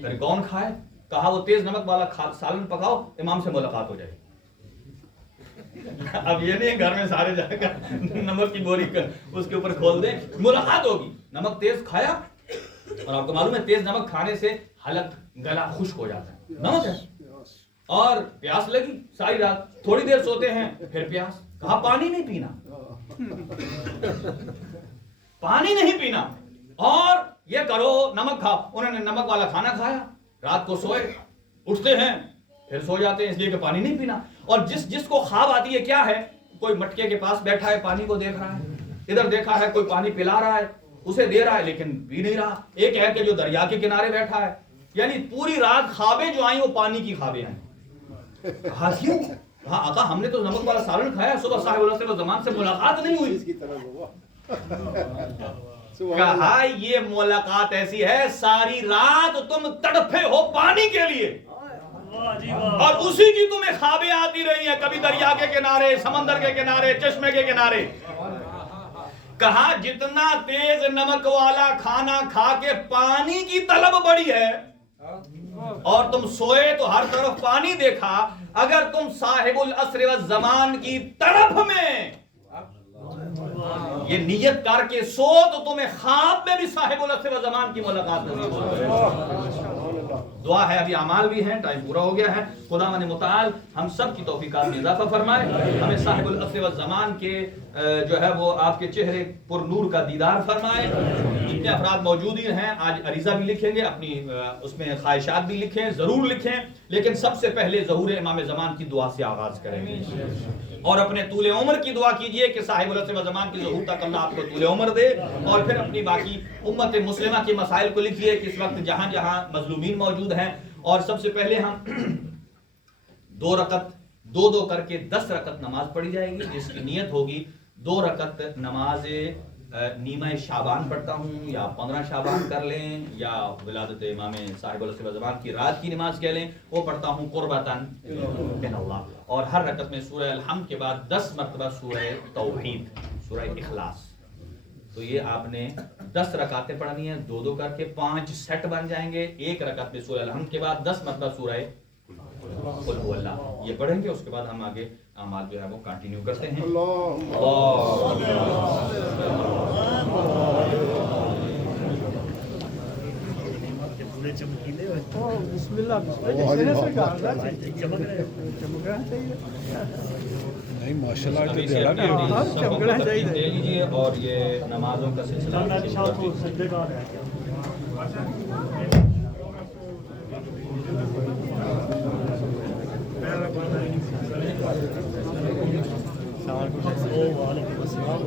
پھر کون کھائے؟ کہا وہ تیز نمک والا سالن پکاؤ، امام سے ملاقات ہو جائے. اب یہ نہیں گھر میں سارے جا کر نمک کی بوری اس کے اوپر کھول دیں، ملاقات ہوگی. نمک تیز کھایا، اور آپ کو معلوم ہے تیز نمک کھانے سے حلق گلا خشک ہو جاتا ہے، نمک ہے. اور پیاس لگی ساری رات، تھوڑی دیر سوتے ہیں پھر پیاس. کہا پانی نہیں پینا، پانی نہیں پینا، اور یہ کرو نمک کھاؤ. انہوں نے نمک والا کھانا کھایا، رات کو سوئے، اٹھتے ہیں پھر سو جاتے ہیں اس لیے کہ پانی نہیں پینا. اور جس کو خواب آتی ہے کیا ہے؟ کوئی مٹکے کے پاس بیٹھا ہے پانی کو دیکھ رہا ہے، ادھر دیکھا ہے کوئی پانی پلا رہا ہے، اسے دے رہا ہے لیکن پی نہیں رہا. ایک ہے کہ جو دریا کے کنارے بیٹھا ہے یعنی پوری رات خوابیں جو آئیں وہ پانی کی خوابیں آئیں. کہا کیوں؟ ہاں آقا ہم نے تو نمک والا سالن کھایا, صبح صاحب العصر والزمان سے ملاقات نہیں ہوئی. کہا یہ ملاقات ایسی ہے ساری رات تم تڑپے ہو پانی کے لیے, اور اسی کی تمہیں خوابیں آتی رہی ہیں, کبھی دریا کے کنارے, سمندر کے کنارے, چشمے کے کنارے. کہا جتنا تیز نمک والا کھانا کھا کے پانی کی طلب بڑی ہے اور تم سوئے تو ہر طرف پانی دیکھا, اگر تم صاحب العصر والزمان کی طرف میں یہ نیت کر کے سو تو تمہیں خواب میں بھی صاحب العصر والزمان کی ملاقات نصیب ہوگی. دعا ہے, ابھی اعمال بھی ہیں, ٹائم پورا ہو گیا ہے. خداوند متعال ہم سب کی توفیقات میں اضافہ فرمائے, ہمیں صاحب العصر والزمان کے جو ہے وہ آپ کے چہرے پر نور کا دیدار فرمائے. جتنے افراد موجود ہیں آج عریضہ بھی لکھیں گے, اپنی اس میں خواہشات بھی لکھیں, ضرور لکھیں, لیکن سب سے پہلے ظہور امام زمان کی دعا سے آغاز کریں گے, اور اپنے طول عمر کی دعا کیجئے کہ صاحب العصر والزمان کی ظہور تک اللہ آپ کو طول عمر دے. اور پھر اپنی باقی امت مسلمہ کے مسائل کو لکھیے کہ اس وقت جہاں جہاں مظلومین موجود ہیں. اور سب سے پہلے ہم 2 رکعت 2 کر کے 10 رکعت نماز پڑھی جائے گی, جس کی نیت ہوگی 2 رکعت نماز نیمہ شعبان پڑھتا ہوں, یا 15 شعبان کر لیں, یا ولادت امام صاحب العصر والزمان کی رات کی نماز کہہ لیں, وہ پڑھتا ہوں قربتاً من اللہ. اور ہر رکعت میں سورہ الحمد کے بعد 10 مرتبہ سورہ توحید, سورہ اخلاص. تو یہ آپ نے 10 رکعتیں پڑھنی ہیں, 2 کر کے 5 سیٹ بن جائیں گے. 1 رکعت میں سورہ الحمد کے بعد 10 مرتبہ سورہ قل هو اللہ یہ پڑھیں گے. اس کے بعد ہم آگے اعمال جو ہے وہ کنٹینیو کرتے ہیں. بسم اللہ نہیں ماشاء اللہ دے لیجیے, اور یہ نمازوں کا سلسلہ وعلیکم السلام.